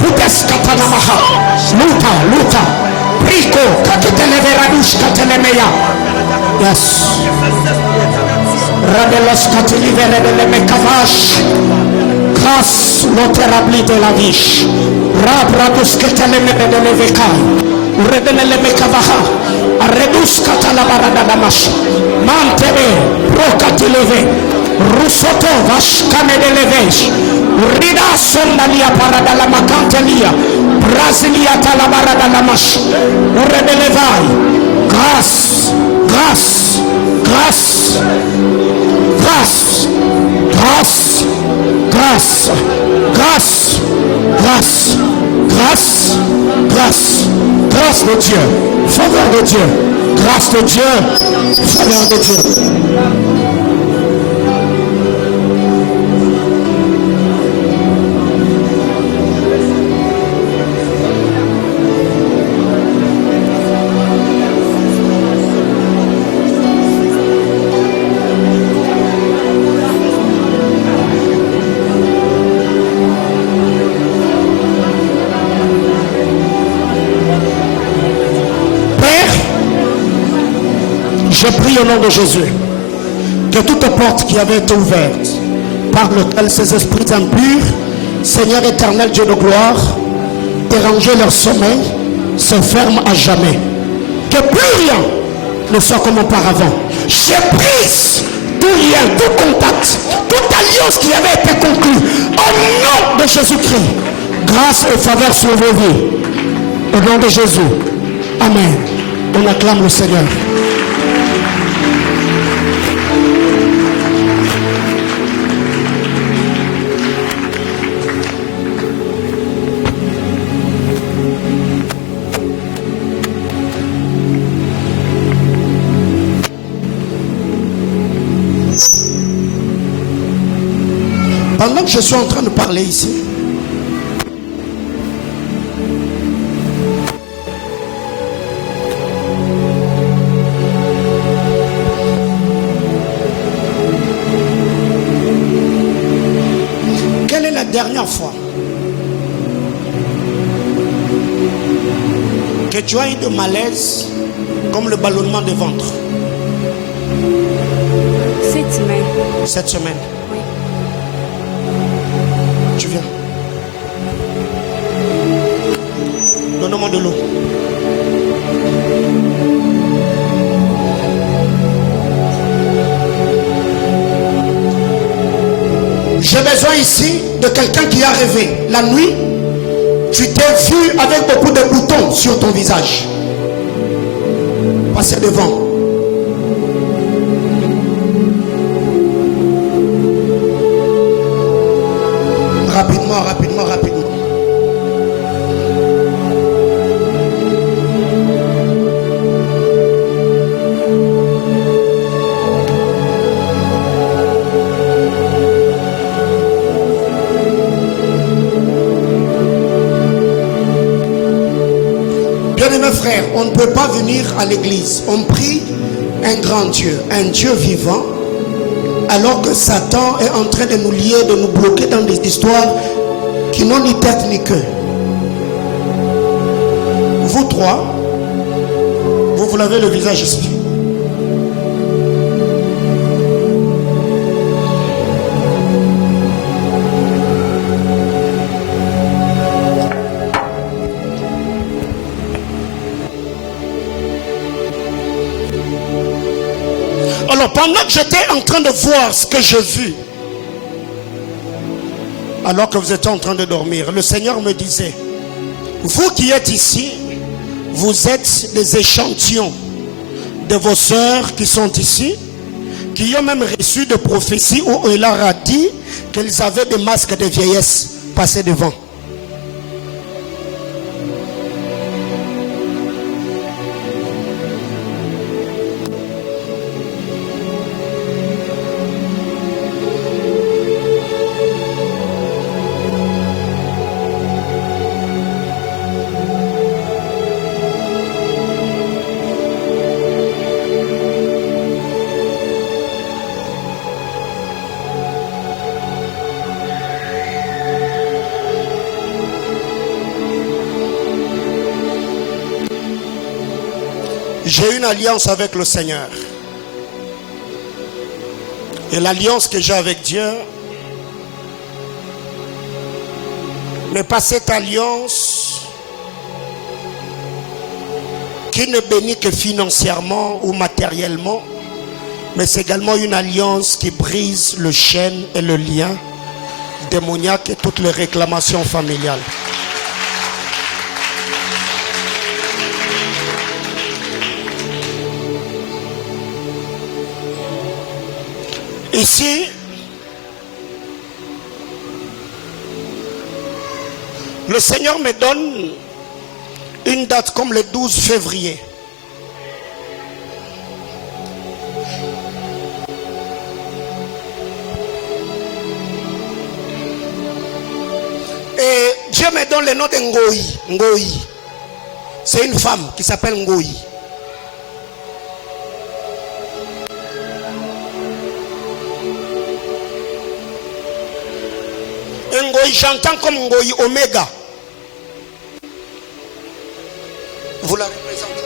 Putes katanamaha. Luta, luta. Rico, kakitele veradush katelemeya. Yes. Rabelos katilivere de lemekavash. Grâce l'autorabli de la viche. Rabradus ketelemene de levekai. Redele lemekavaha. Arredus katalabarada damash. Mantebe, prokatileve. Rusoto vashkane de levesh. Rida sondalia parada la macantelia. Brasilia talabarada la mash. Urebelevai. Grâce, grâce, grâce, grâce, grâce, grâce, grâce, grâce, grâce, grâce, grâce de Dieu, faveur de Dieu, grâce de Dieu, faveur de Dieu. Je prie au nom de Jésus que toute porte qui avait été ouverte par lequel ces esprits impurs, Seigneur éternel Dieu de gloire, déranger leur sommeil, se ferme à jamais. Que plus rien ne soit comme auparavant. Je brise tout lien, tout contact, toute alliance qui avait été conclue au nom de Jésus-Christ. Grâce et faveur sur vos vies. Au nom de Jésus. Amen. On acclame le Seigneur. Pendant que je suis en train de parler ici, quelle est la dernière fois que tu as eu de malaise comme le ballonnement de ventre? Cette semaine. Cette semaine. Oui. Tu viens. Donne-moi de l'eau. J'ai besoin ici de quelqu'un qui a rêvé. La nuit, tu t'es vu avec beaucoup de boutons sur ton visage. Passez devant. Rapidement, rapidement, rapidement. Bien-aimés frères, on ne peut pas venir à l'église. On prie un grand Dieu, un Dieu vivant, alors que Satan est en train de nous lier, de nous bloquer dans des histoires qui n'ont ni tête ni queue. Vous trois, vous lavez le visage ici. Alors pendant que j'étais en train de voir ce que j'ai vu, alors que vous étiez en train de dormir, le Seigneur me disait, vous qui êtes ici, vous êtes des échantillons de vos sœurs qui sont ici, qui ont même reçu de prophéties où il leur a dit qu'elles avaient des masques de vieillesse passés devant. J'ai une alliance avec le Seigneur. Et l'alliance que j'ai avec Dieu n'est pas cette alliance qui ne bénit que financièrement ou matériellement, mais c'est également une alliance qui brise le chêne et le lien démoniaque et toutes les réclamations familiales. Ici, le Seigneur me donne une date comme le 12 février. Et Dieu me donne le nom de Ngoï. Ngoï. C'est une femme qui s'appelle Ngoï. Ngoï, j'entends comme Ngoï Oméga. Vous la représentez.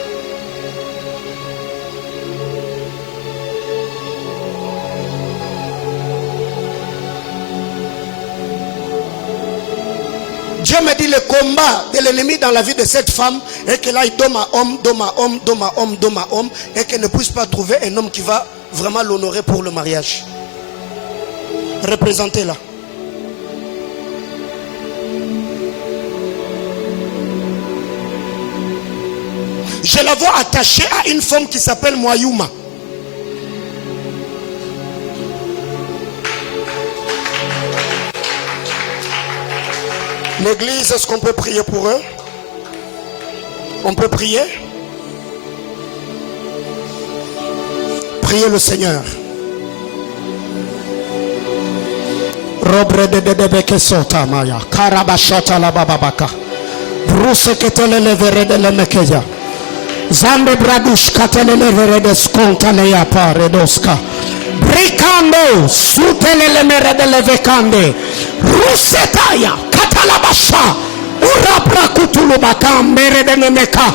Dieu me dit le combat de l'ennemi dans la vie de cette femme est qu'elle aille d'homme à homme, d'homme à homme, d'homme à homme, d'homme à homme, et qu'elle ne puisse pas trouver un homme qui va vraiment l'honorer pour le mariage. Représentez-la. Je la vois attachée à une femme qui s'appelle Moyouma. L'église, est-ce qu'on peut prier pour eux? On peut prier? Priez le Seigneur. Robre de debeke sota maya. Karabashota la bababaka. Bruce ketele levere de lemekeya. Zande bradush katele levere de skontale ya paredoska. Bricando sutele lemere de levekande. Rusetaya katalabasha. Urapra kutulubaka mbere de nemeka.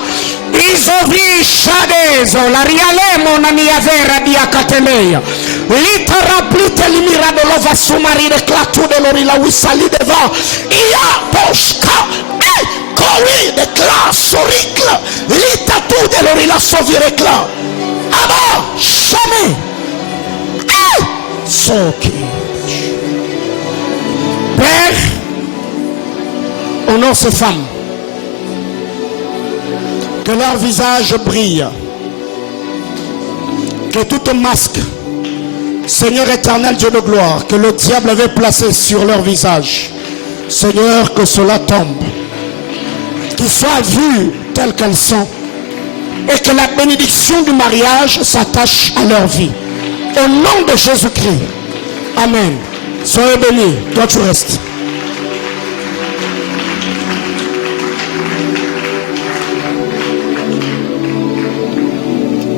Izovi shadezo la rialemo na niavera dia cateleia. Litera plute limira de lova sumari de clatu de lorila wisali deva. Ia poshka e kori de classe soricla. Litatu de lorila sovirecla. Aba jamais. Soki. Père, honore ces femmes. Que leur visage brille. Que tout masque, Seigneur éternel Dieu de gloire, que le diable avait placé sur leur visage, Seigneur, que cela tombe. Qu'ils soient vus tels qu'elles sont. Et que la bénédiction du mariage s'attache à leur vie. Au nom de Jésus-Christ. Amen. Soyez bénis. Toi tu restes.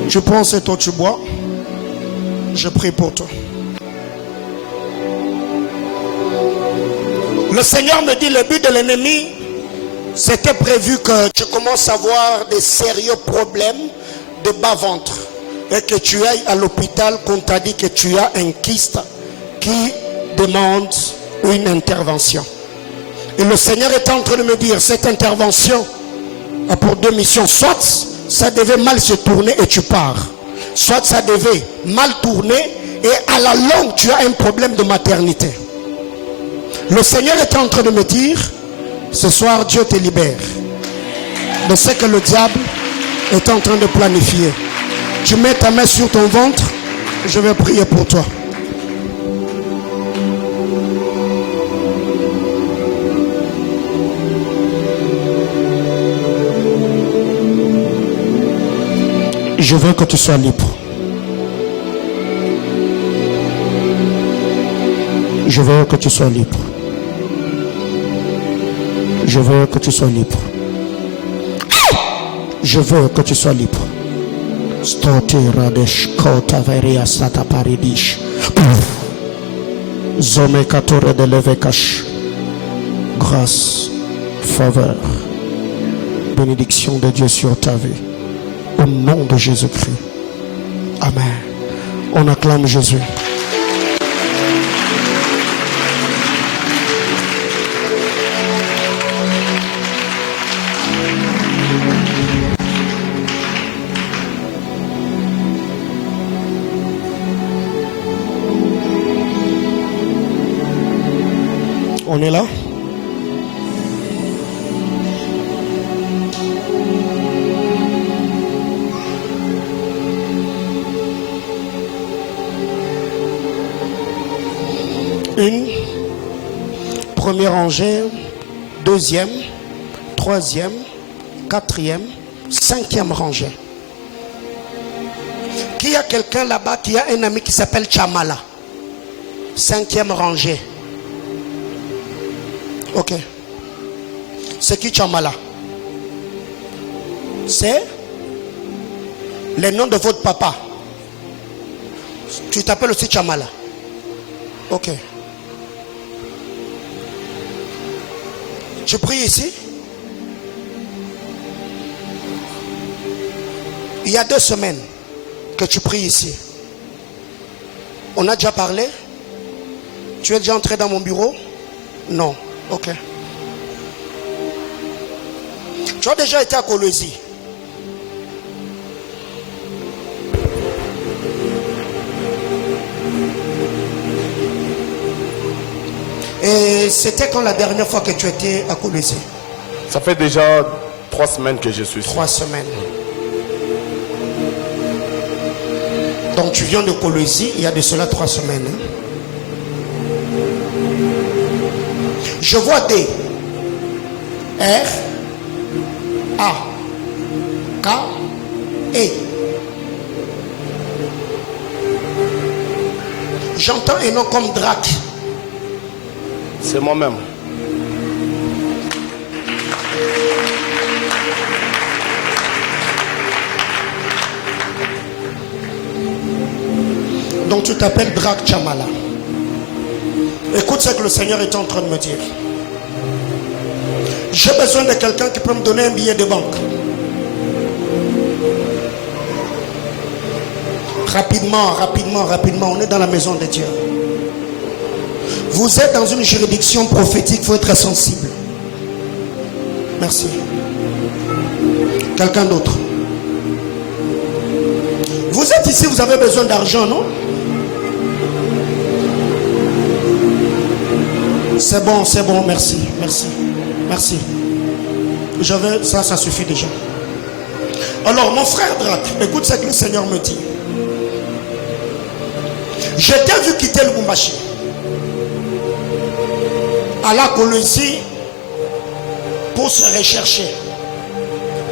Tu prends et toi tu bois. Je prie pour toi. Le Seigneur me dit, le but de l'ennemi, c'était prévu que tu commences à avoir des sérieux problèmes de bas-ventre et que tu ailles à l'hôpital, qu'on t'a dit que tu as un kyste qui demande une intervention. Et le Seigneur est en train de me dire, cette intervention a pour deux missions. Soit ça devait mal se tourner et tu pars. Soit ça devait mal tourner et à la longue tu as un problème de maternité. Le Seigneur est en train de me dire, ce soir Dieu te libère de ce que le diable est en train de planifier. Tu mets ta main sur ton ventre, je vais prier pour toi. Je veux que tu sois libre. Je veux que tu sois libre. Je veux que tu sois libre. Je veux que tu sois libre. Stotiradesh kota veria sata paridish. Zome katore de levekash. Grâce, faveur, bénédiction de Dieu sur ta vie. Au nom de Jésus-Christ. Amen. On acclame Jésus. On est là? Une, première rangée, deuxième, troisième, quatrième, cinquième rangée. Qui a quelqu'un là-bas qui a un ami qui s'appelle Chamala? Cinquième rangée. Ok. C'est qui Chamala? C'est le nom de votre papa. Tu t'appelles aussi Chamala. Ok. Je prie ici. Il y a 2 semaines que tu pries ici. On a déjà parlé? Tu es déjà entré dans mon bureau? Non. Ok. Tu as déjà été à Colosie? Et c'était quand la dernière fois que tu étais à Colosie? Ça fait déjà 3 semaines que je suis ici. 3 semaines. Donc tu viens de Colosie il y a de cela 3 semaines. Hein? Je vois D, R, A, K, E. J'entends un nom comme Drac. C'est moi-même. Donc tu t'appelles Drac Chamala. Écoute ce que le Seigneur est en train de me dire. J'ai besoin de quelqu'un qui peut me donner un billet de banque. Rapidement, rapidement, rapidement. On est dans la maison de Dieu. Vous êtes dans une juridiction prophétique. Il faut être sensible. Merci. Quelqu'un d'autre? Vous êtes ici, vous avez besoin d'argent, non? C'est bon, merci, merci, merci. Ça suffit déjà. Alors, mon frère Drac, écoute ce que le Seigneur me dit. Je t'ai vu quitter le Lubumbashi, à la Colosie, pour se rechercher,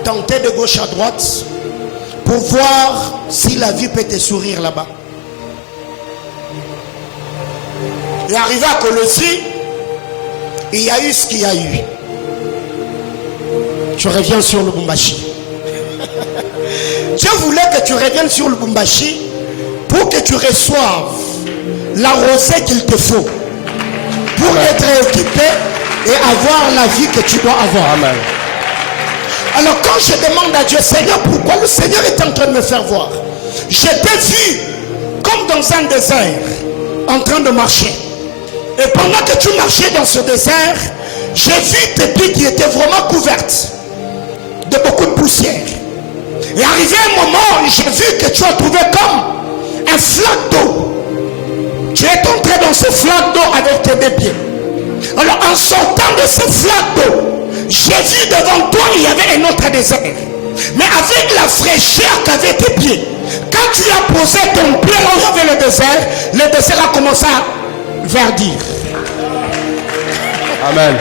tenter de gauche à droite, pour voir si la vie peut te sourire là-bas. Et arrivé à Colosie, il y a eu ce qu'il y a eu. Tu reviens sur le Lubumbashi. Dieu voulait que tu reviennes sur le Lubumbashi pour que tu reçoives la rosée qu'il te faut pour être équipé et avoir la vie que tu dois avoir. Amen. Alors quand je demande à Dieu, Seigneur, pourquoi le Seigneur est en train de me faire voir? Je t'ai vu comme dans un désert en train de marcher. Et pendant que tu marchais dans ce désert, j'ai vu tes pieds qui étaient vraiment couvertes de beaucoup de poussière. Et arrivé un moment, j'ai vu que tu as trouvé comme un flac d'eau. Tu es entré dans ce flac d'eau avec tes deux pieds. Alors en sortant de ce flac d'eau, j'ai vu devant toi, il y avait un autre désert. Mais avec la fraîcheur qu'avaient tes pieds, quand tu as posé ton pied là où il y avait le désert a commencé à verdir. Amen.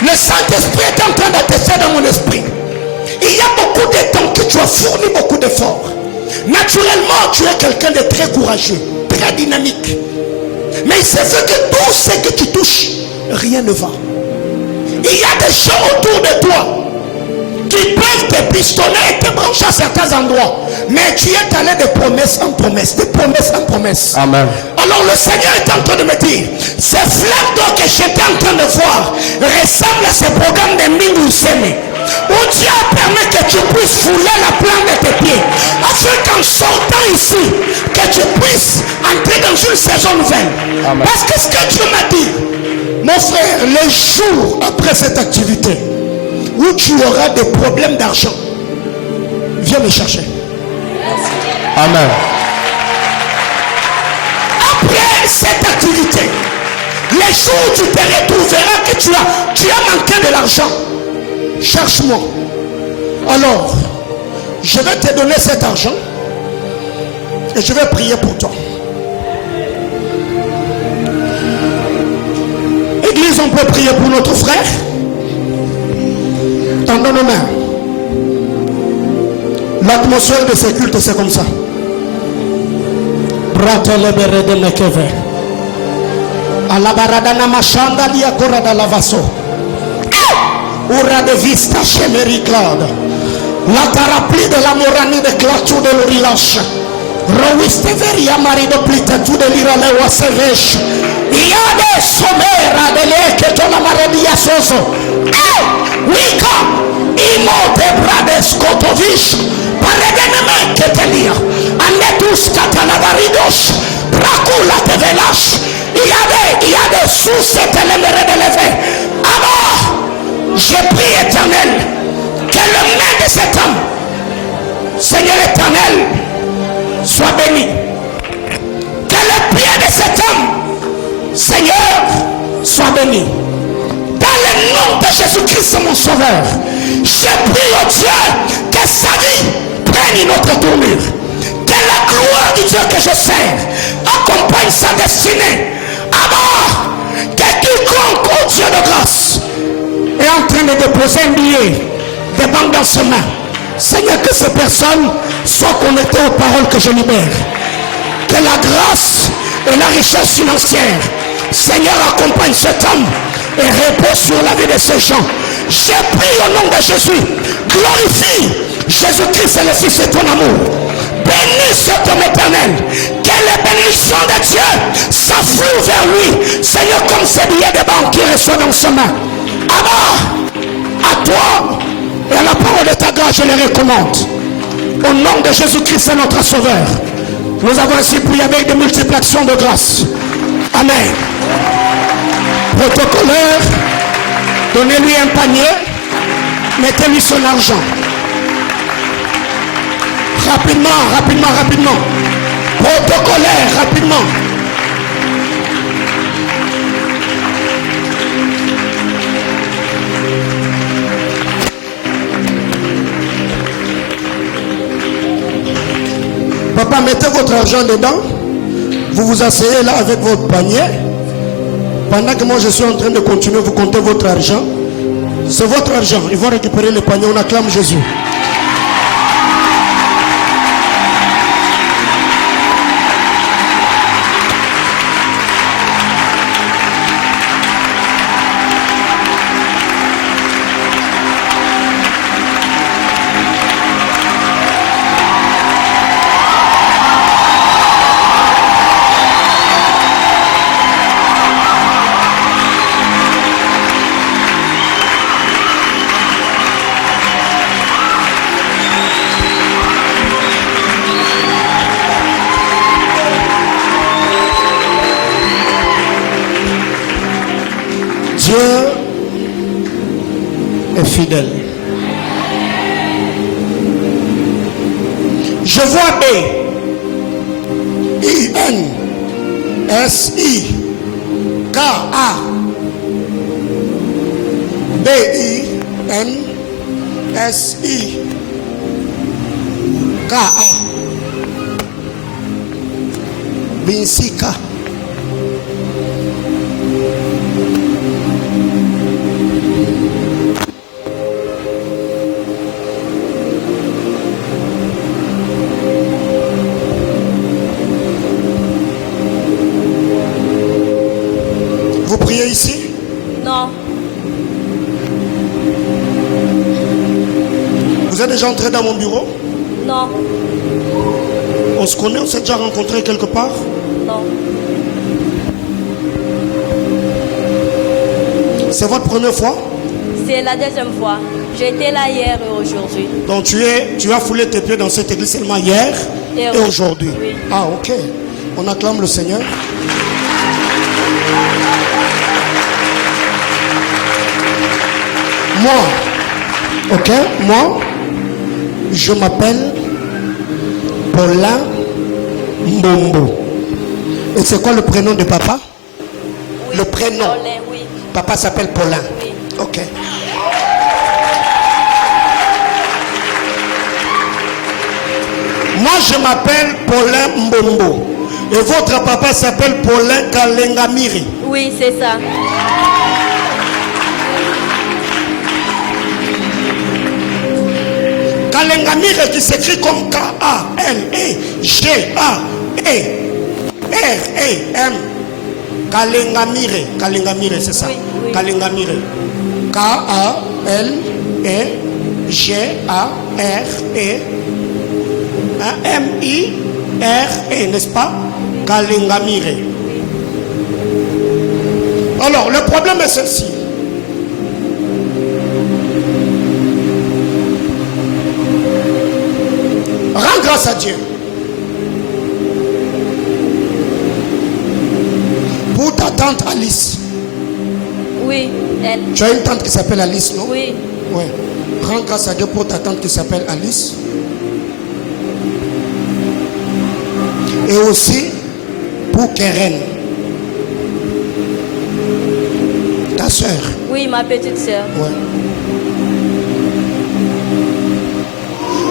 Le Saint-Esprit est en train d'attester dans mon esprit. Il y a beaucoup de temps que tu as fourni beaucoup d'efforts. Naturellement, tu es quelqu'un de très courageux, très dynamique. Mais il se fait que tout ce que tu touches, rien ne va. Il y a des gens autour de toi qui peuvent te pistonner et te brancher à certains endroits. Mais tu es allé de promesse en promesse, de promesse en promesse. Amen. Alors le Seigneur est en train de me dire, ces flaques d'eau que j'étais en train de voir ressemblent à ce programme de Mingu Seme, où Dieu permet que tu puisses fouler la plante de tes pieds, afin qu'en sortant ici, que tu puisses entrer dans une saison nouvelle. Amen. Parce que ce que Dieu m'a dit, mon frère, les jours après cette activité, où tu auras des problèmes d'argent, viens me chercher. Amen. Après cette activité, les jours où tu te retrouveras que tu as manqué de l'argent, cherche-moi. Alors, je vais te donner cet argent et je vais prier pour toi. Église, on peut prier pour notre frère. Tendons nos mains. L'atmosphère de ce culte, c'est comme ça. Bratelebere de Mekeve. Alabaradana machanda dia corada lavaso. Ura de vista chemeri claude. La tarapli de la morani de clatou de l'orilache. Rowiste veria marido plita tu de l'irale wa sevesh. Iade somera de leke to la maradia soso. Wika. Imo de brades kotovish. Paredeneme ketelia. Anetus katanavaridos. Bracula te velash. Iade sous cette éléméré de lever. Alors, j'ai pris éternel. les mains de cet homme, Seigneur éternel, soient bénis. Que les pieds de cet homme, Seigneur, soient bénis. Dans le nom de Jésus-Christ, mon sauveur, je prie au Dieu que sa vie prenne une autre tournure. Que la gloire du Dieu que je sers accompagne sa destinée. Alors, que quiconque, oh Dieu de grâce, est en train de déposer un billet de banque dans ses mains. Seigneur, que ces personnes soient connectées aux paroles que je libère. Que la grâce et la richesse financière, Seigneur, accompagne cet homme et repose sur la vie de ces gens. J'ai pris au nom de Jésus. Glorifie Jésus-Christ et le Fils de ton amour. Bénis cet homme éternel. Que les bénédictions de Dieu s'affluent vers lui. Seigneur, comme ces billets de banque qui reçoit dans ses mains. Abba, à toi et à la parole de ta grâce, je les recommande. Au nom de Jésus-Christ, notre Sauveur. Nous avons ainsi prié avec de multiples actions de grâce. Amen. Protocolaire, donnez-lui un panier, mettez-lui son argent. Rapidement, rapidement, rapidement. Protocolaire, rapidement. Papa, mettez votre argent dedans. Vous vous asseyez là avec votre panier. Pendant que moi je suis en train de continuer, vous comptez votre argent. C'est votre argent. Ils vont récupérer le panier. On acclame Jésus. Dieu est fidèle. Je vois B. I-N-S-I-K-A. B-I-N-S-I-K-A. Binsika. Vous priez ici? Non. Vous êtes déjà entré dans mon bureau? Non. On se connaît, on s'est déjà rencontré quelque part? Non. C'est votre première fois? C'est la deuxième fois. J'étais là hier et aujourd'hui. Donc tu as foulé tes pieds dans cette église seulement hier et aujourd'hui? Oui. Ah, ok. On acclame le Seigneur. Moi, je m'appelle Paulin Mbombo. Et c'est quoi le prénom de papa? Oui. Le prénom. Paulin, oui. Papa s'appelle Paulin. Oui. Ok. Moi, je m'appelle Paulin Mbombo. Et votre papa s'appelle Paulin Kalengamiri. Oui, c'est ça. Kalengamire qui s'écrit comme K-A-L-E-G-A-E-R-E-M. Kalengamire. Kalengamire, c'est ça. Oui, oui. Kalengamire. K-A-L-E-G-A-R-E. M-I-R-E, n'est-ce pas? Kalengamire. Alors, le problème est ceci. Rends grâce à Dieu pour ta tante Alice. Oui, elle. Tu as une tante qui s'appelle Alice, non? Oui. Ouais. Rends grâce à Dieu pour ta tante qui s'appelle Alice. Et aussi pour Keren, ta soeur. Oui, ma petite sœur. Ouais.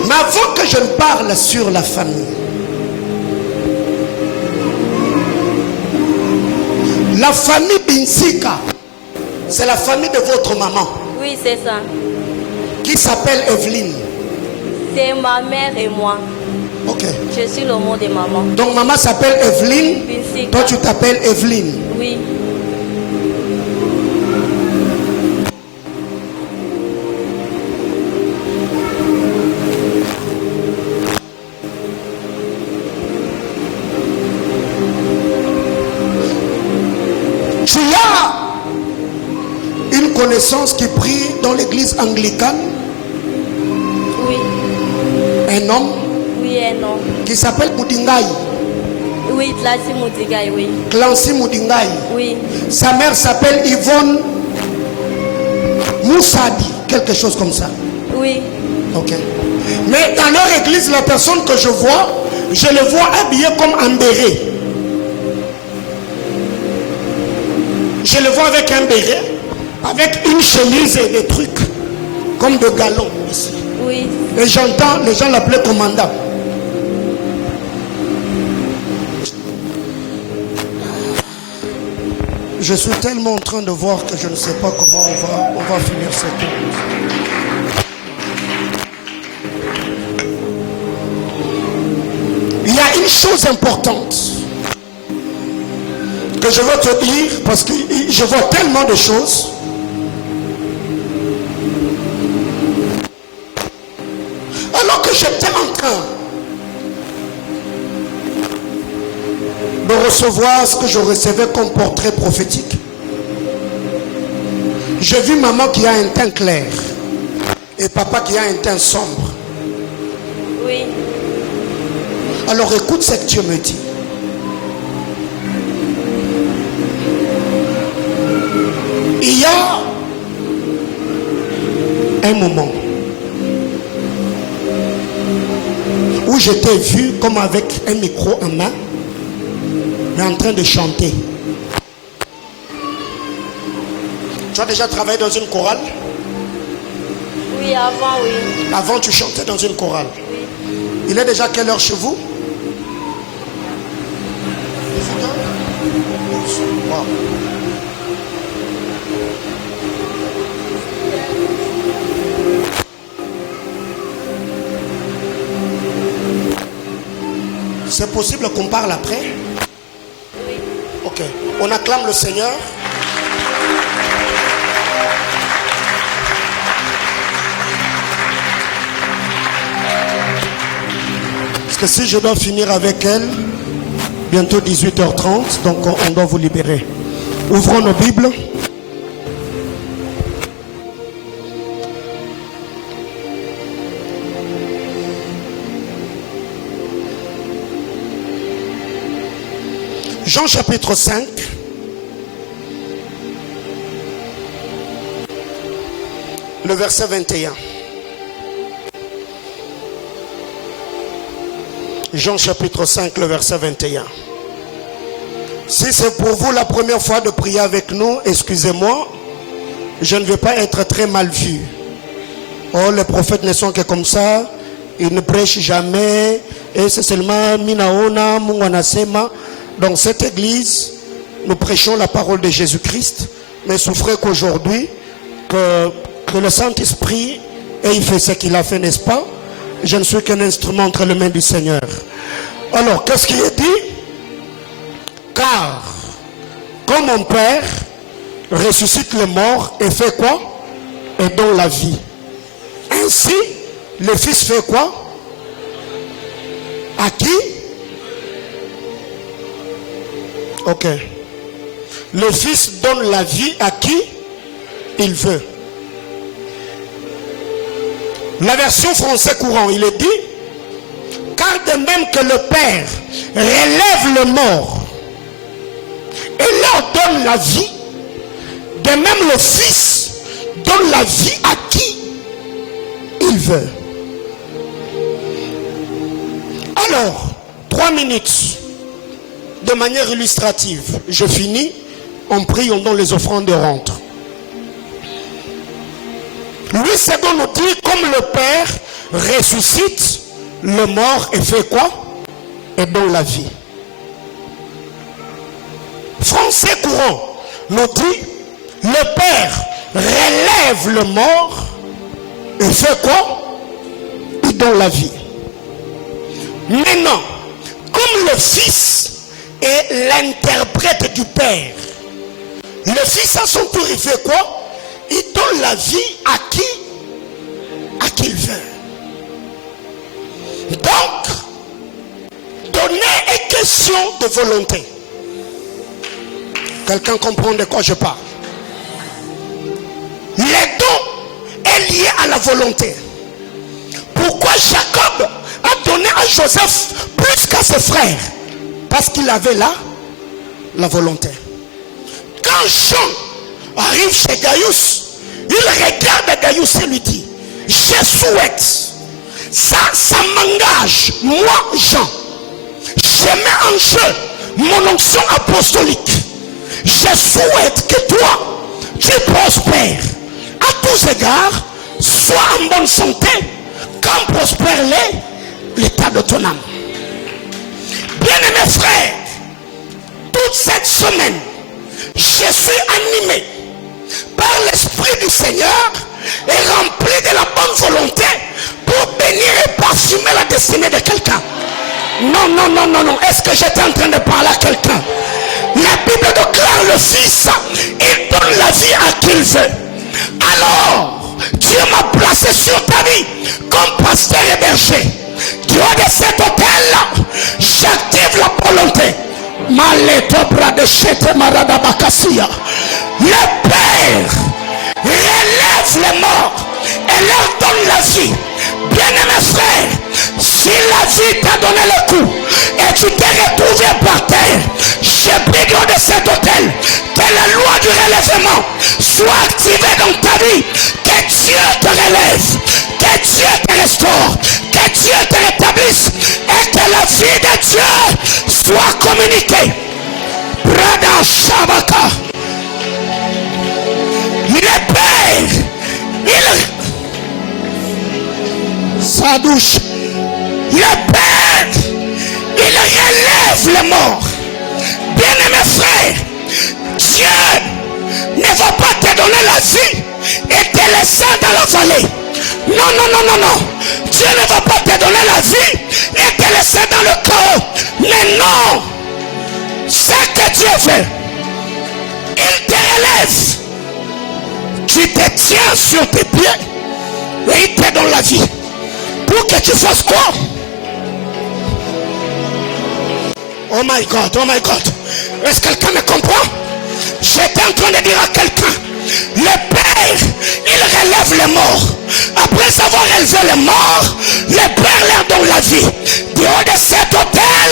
Mais avant que je ne parle sur la famille, la famille Binsika, c'est la famille de votre maman. Oui, c'est ça. Qui s'appelle Evelyne. C'est ma mère et moi. Ok. Je suis le mot de maman. Donc maman s'appelle Evelyne. Binsika. Toi tu t'appelles Evelyne. Oui. Tu as une connaissance qui prie dans l'église anglicane. Oui. Un homme Oui et non. qui s'appelle Moudingaï. Oui, Clancy Moutigaï, oui. Clancy Moudingaï. Oui. Sa mère s'appelle Yvonne Moussadi, quelque chose comme ça. Oui. Ok. Mais dans leur église, la personne que je le vois habillé comme un béret. Je le vois avec un béret, avec une chemise et des trucs, comme de galons ici. Oui. Et j'entends les gens l'appeler commandant. Je suis tellement en train de voir que je ne sais pas comment on va finir cette chose. Il y a une chose importante que je veux te dire parce que je vois tellement de choses. Alors que j'étais en train de recevoir ce que je recevais comme portrait prophétique, j'ai vu maman qui a un teint clair et papa qui a un teint sombre. Oui. Alors écoute ce que Dieu me dit. Il y a un moment où je t'ai vu comme avec un micro en main, mais en train de chanter. Tu as déjà travaillé dans une chorale? Oui, avant, oui. Avant, tu chantais dans une chorale. Oui. Il est déjà quelle heure chez vous? Wow. C'est possible qu'on parle après? Oui. Ok. On acclame le Seigneur. Parce que si je dois finir avec elle, bientôt 18h30, donc on doit vous libérer. Ouvrons nos Bibles. Jean chapitre 5. Le verset 21. Jean chapitre 5, le verset 21. Si c'est pour vous la première fois de prier avec nous, excusez-moi, je ne vais pas être très mal vu. Oh, les prophètes ne sont que comme ça, ils ne prêchent jamais, et c'est seulement Minaona, Munganasema. Dans cette église, nous prêchons la parole de Jésus-Christ, mais souffrez qu'aujourd'hui, que le Saint-Esprit, et il fait ce qu'il a fait, n'est-ce pas? Je ne suis qu'un instrument entre les mains du Seigneur. Alors, qu'est-ce qui est dit? Car, comme mon Père ressuscite les morts et fait quoi? Et donne la vie. Ainsi, le Fils fait quoi? À qui? Ok. Le Fils donne la vie à qui il veut. La version français courant, il est dit, car de même que le Père relève le mort et leur donne la vie, de même le Fils donne la vie à qui il veut. Alors, 3 minutes, de manière illustrative, je finis, on prie, on donne les offrandes de rentre. Louis II nous dit, comme le Père ressuscite le mort et fait quoi? Et donne la vie. Français courant nous dit, le Père relève le mort et fait quoi? Il donne la vie. Maintenant, comme le Fils est l'interprète du Père, le Fils à son tour il fait quoi? Il donne la vie à qui il veut. Donc, donner est question de volonté. Quelqu'un comprend de quoi je parle? Les dons est lié à la volonté. Pourquoi Jacob a donné à Joseph plus qu'à ses frères? Parce qu'il avait là la volonté. Quand Jean arrive chez Gaius, il regarde Gaius et lui dit, je souhaite, ça m'engage, moi Jean, je mets en jeu mon onction apostolique. Je souhaite que toi, tu prospères à tous égards, sois en bonne santé, quand prospère l'état de ton âme. Bien-aimés frères, toute cette semaine, je suis animé par l'Esprit du Seigneur et rempli de la bonne volonté pour bénir et parfumer la destinée de quelqu'un. Non. Est-ce que j'étais en train de parler à quelqu'un? La Bible déclare le Fils, il donne la vie à qui il veut. Alors, Dieu m'a placé sur ta vie comme pasteur et berger. Du haut de cet hôtel, j'active la volonté. Le Père relève les morts et leur donne la vie. Bien-aimés frères, si la vie t'a donné le coup et tu t'es retrouvé par terre, je prie de cet hôtel que la loi du relèvement soit activée dans ta vie, que Dieu te relève, que Dieu te restaure, que Dieu te rétablisse et que la vie de Dieu soit communiquée. Brada Shabaka, le Père, sa douche, le Père, il relève les morts. Bien-aimés frères, Dieu ne va pas te donner la vie et te laisser dans la vallée. Non. Dieu ne va pas te donner la vie et te laisser dans le chaos. Mais non, ce que Dieu veut, il te relève. Tu te tiens sur tes pieds et il te donne la vie. Pour que tu fasses quoi? Oh my God. Est-ce que quelqu'un me comprend? J'étais en train de dire à quelqu'un, le Père, il relève les morts. Après avoir élevé les morts, le Père leur donne la vie. Du haut de cet hôtel,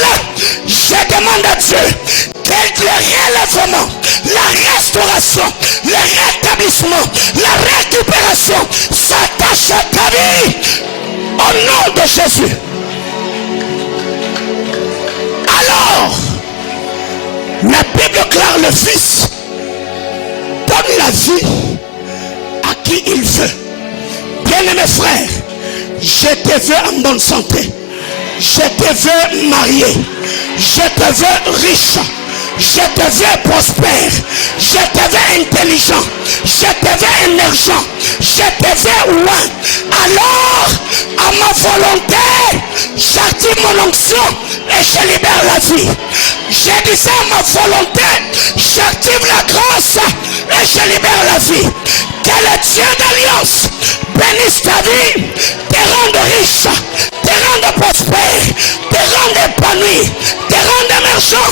je demande à Dieu que le relèvement, la restauration, le rétablissement, la récupération s'attache à ta vie. Au nom de Jésus. Alors, la Bible déclare le Fils donne la vie à qui il veut. Bien-aimés frères, je te veux en bonne santé. Je te veux marié. Je te veux riche. Je te veux prospère. Je te veux intelligent. Je te veux émergent. Je te veux loin. Alors, à ma volonté, j'active mon onction et je libère la vie. Je disais à ma volonté, j'active la grâce et je libère la vie. Que le Dieu d'alliance bénisse ta vie, te rende riche, te rende prospère, te rende épanoui, te rende émergent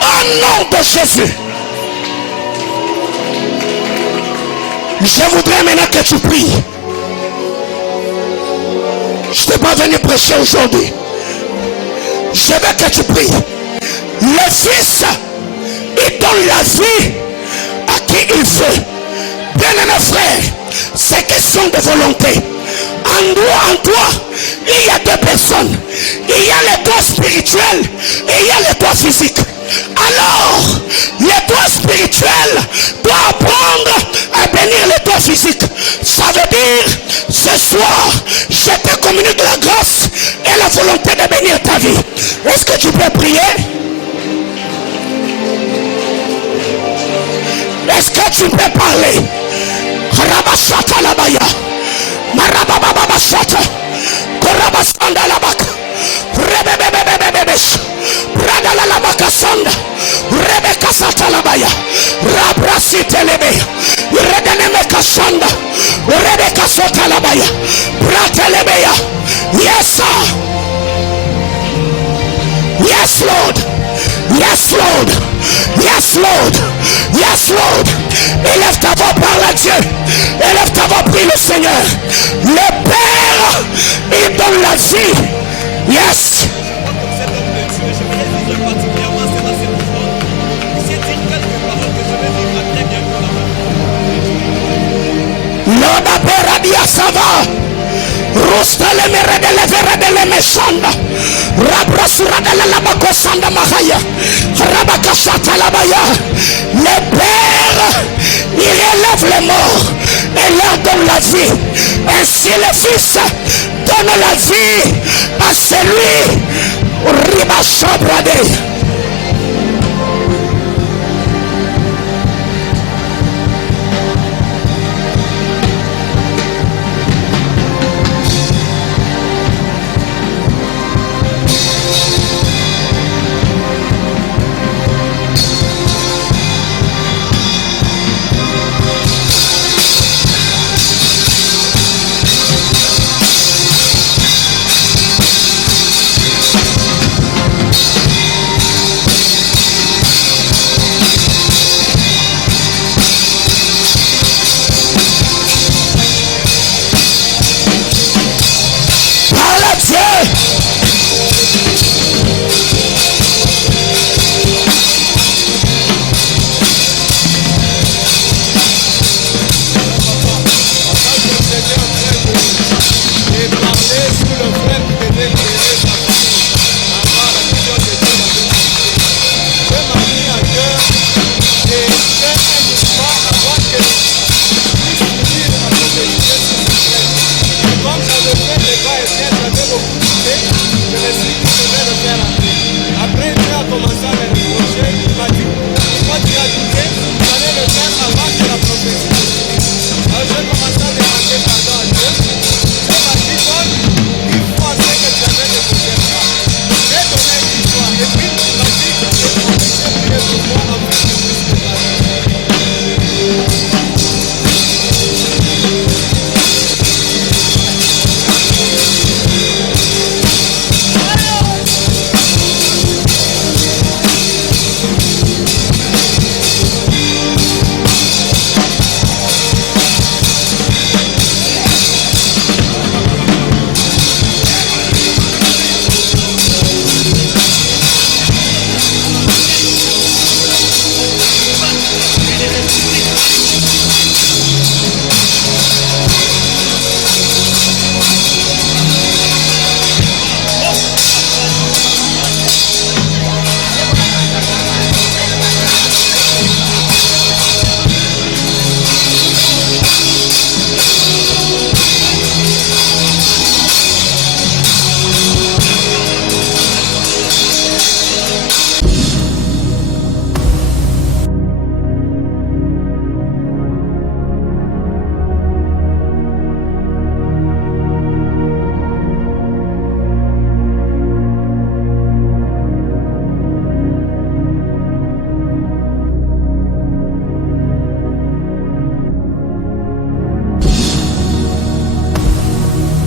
au nom de Jésus. Je voudrais maintenant que tu pries. Je ne t'ai pas venu prêcher aujourd'hui. Je veux que tu pries. Le Fils, il donne la vie à qui il veut. Bien-aimés frères, c'est question de volonté. En toi, il y a deux personnes. Il y a le toi spirituel et il y a le toi physique. Alors, le toi spirituel doit apprendre à bénir le toi physique. Ça veut dire, ce soir, je te communique la grâce et la volonté de bénir ta vie. Est-ce que tu peux prier? Est-ce que tu peux parler? Rabashata labaya, marabababashata, korabasanda labaka, rebebebebebebesh, bradala labaka sanda, rebeka sata labaya, rabrasite lebe, redenemeka sanda, rebeka sota labaya, bratelebeya. Yes, sir. Yes, Lord. Yes, Lord. Yes, Lord. Yes, Lord. Élève ta voix, parle à Dieu. Élève ta voix, prie le Seigneur. Le Père, il donne la vie. Yes. Loda Beradia Sava. Rostale meredele veredele mesanda. Rabrasura de la labakosanda mahaya. Rabakasata labaya. Le Père, il élève les morts et leur donne la vie. Ainsi le Fils donne la vie à celui Riba Shabrade.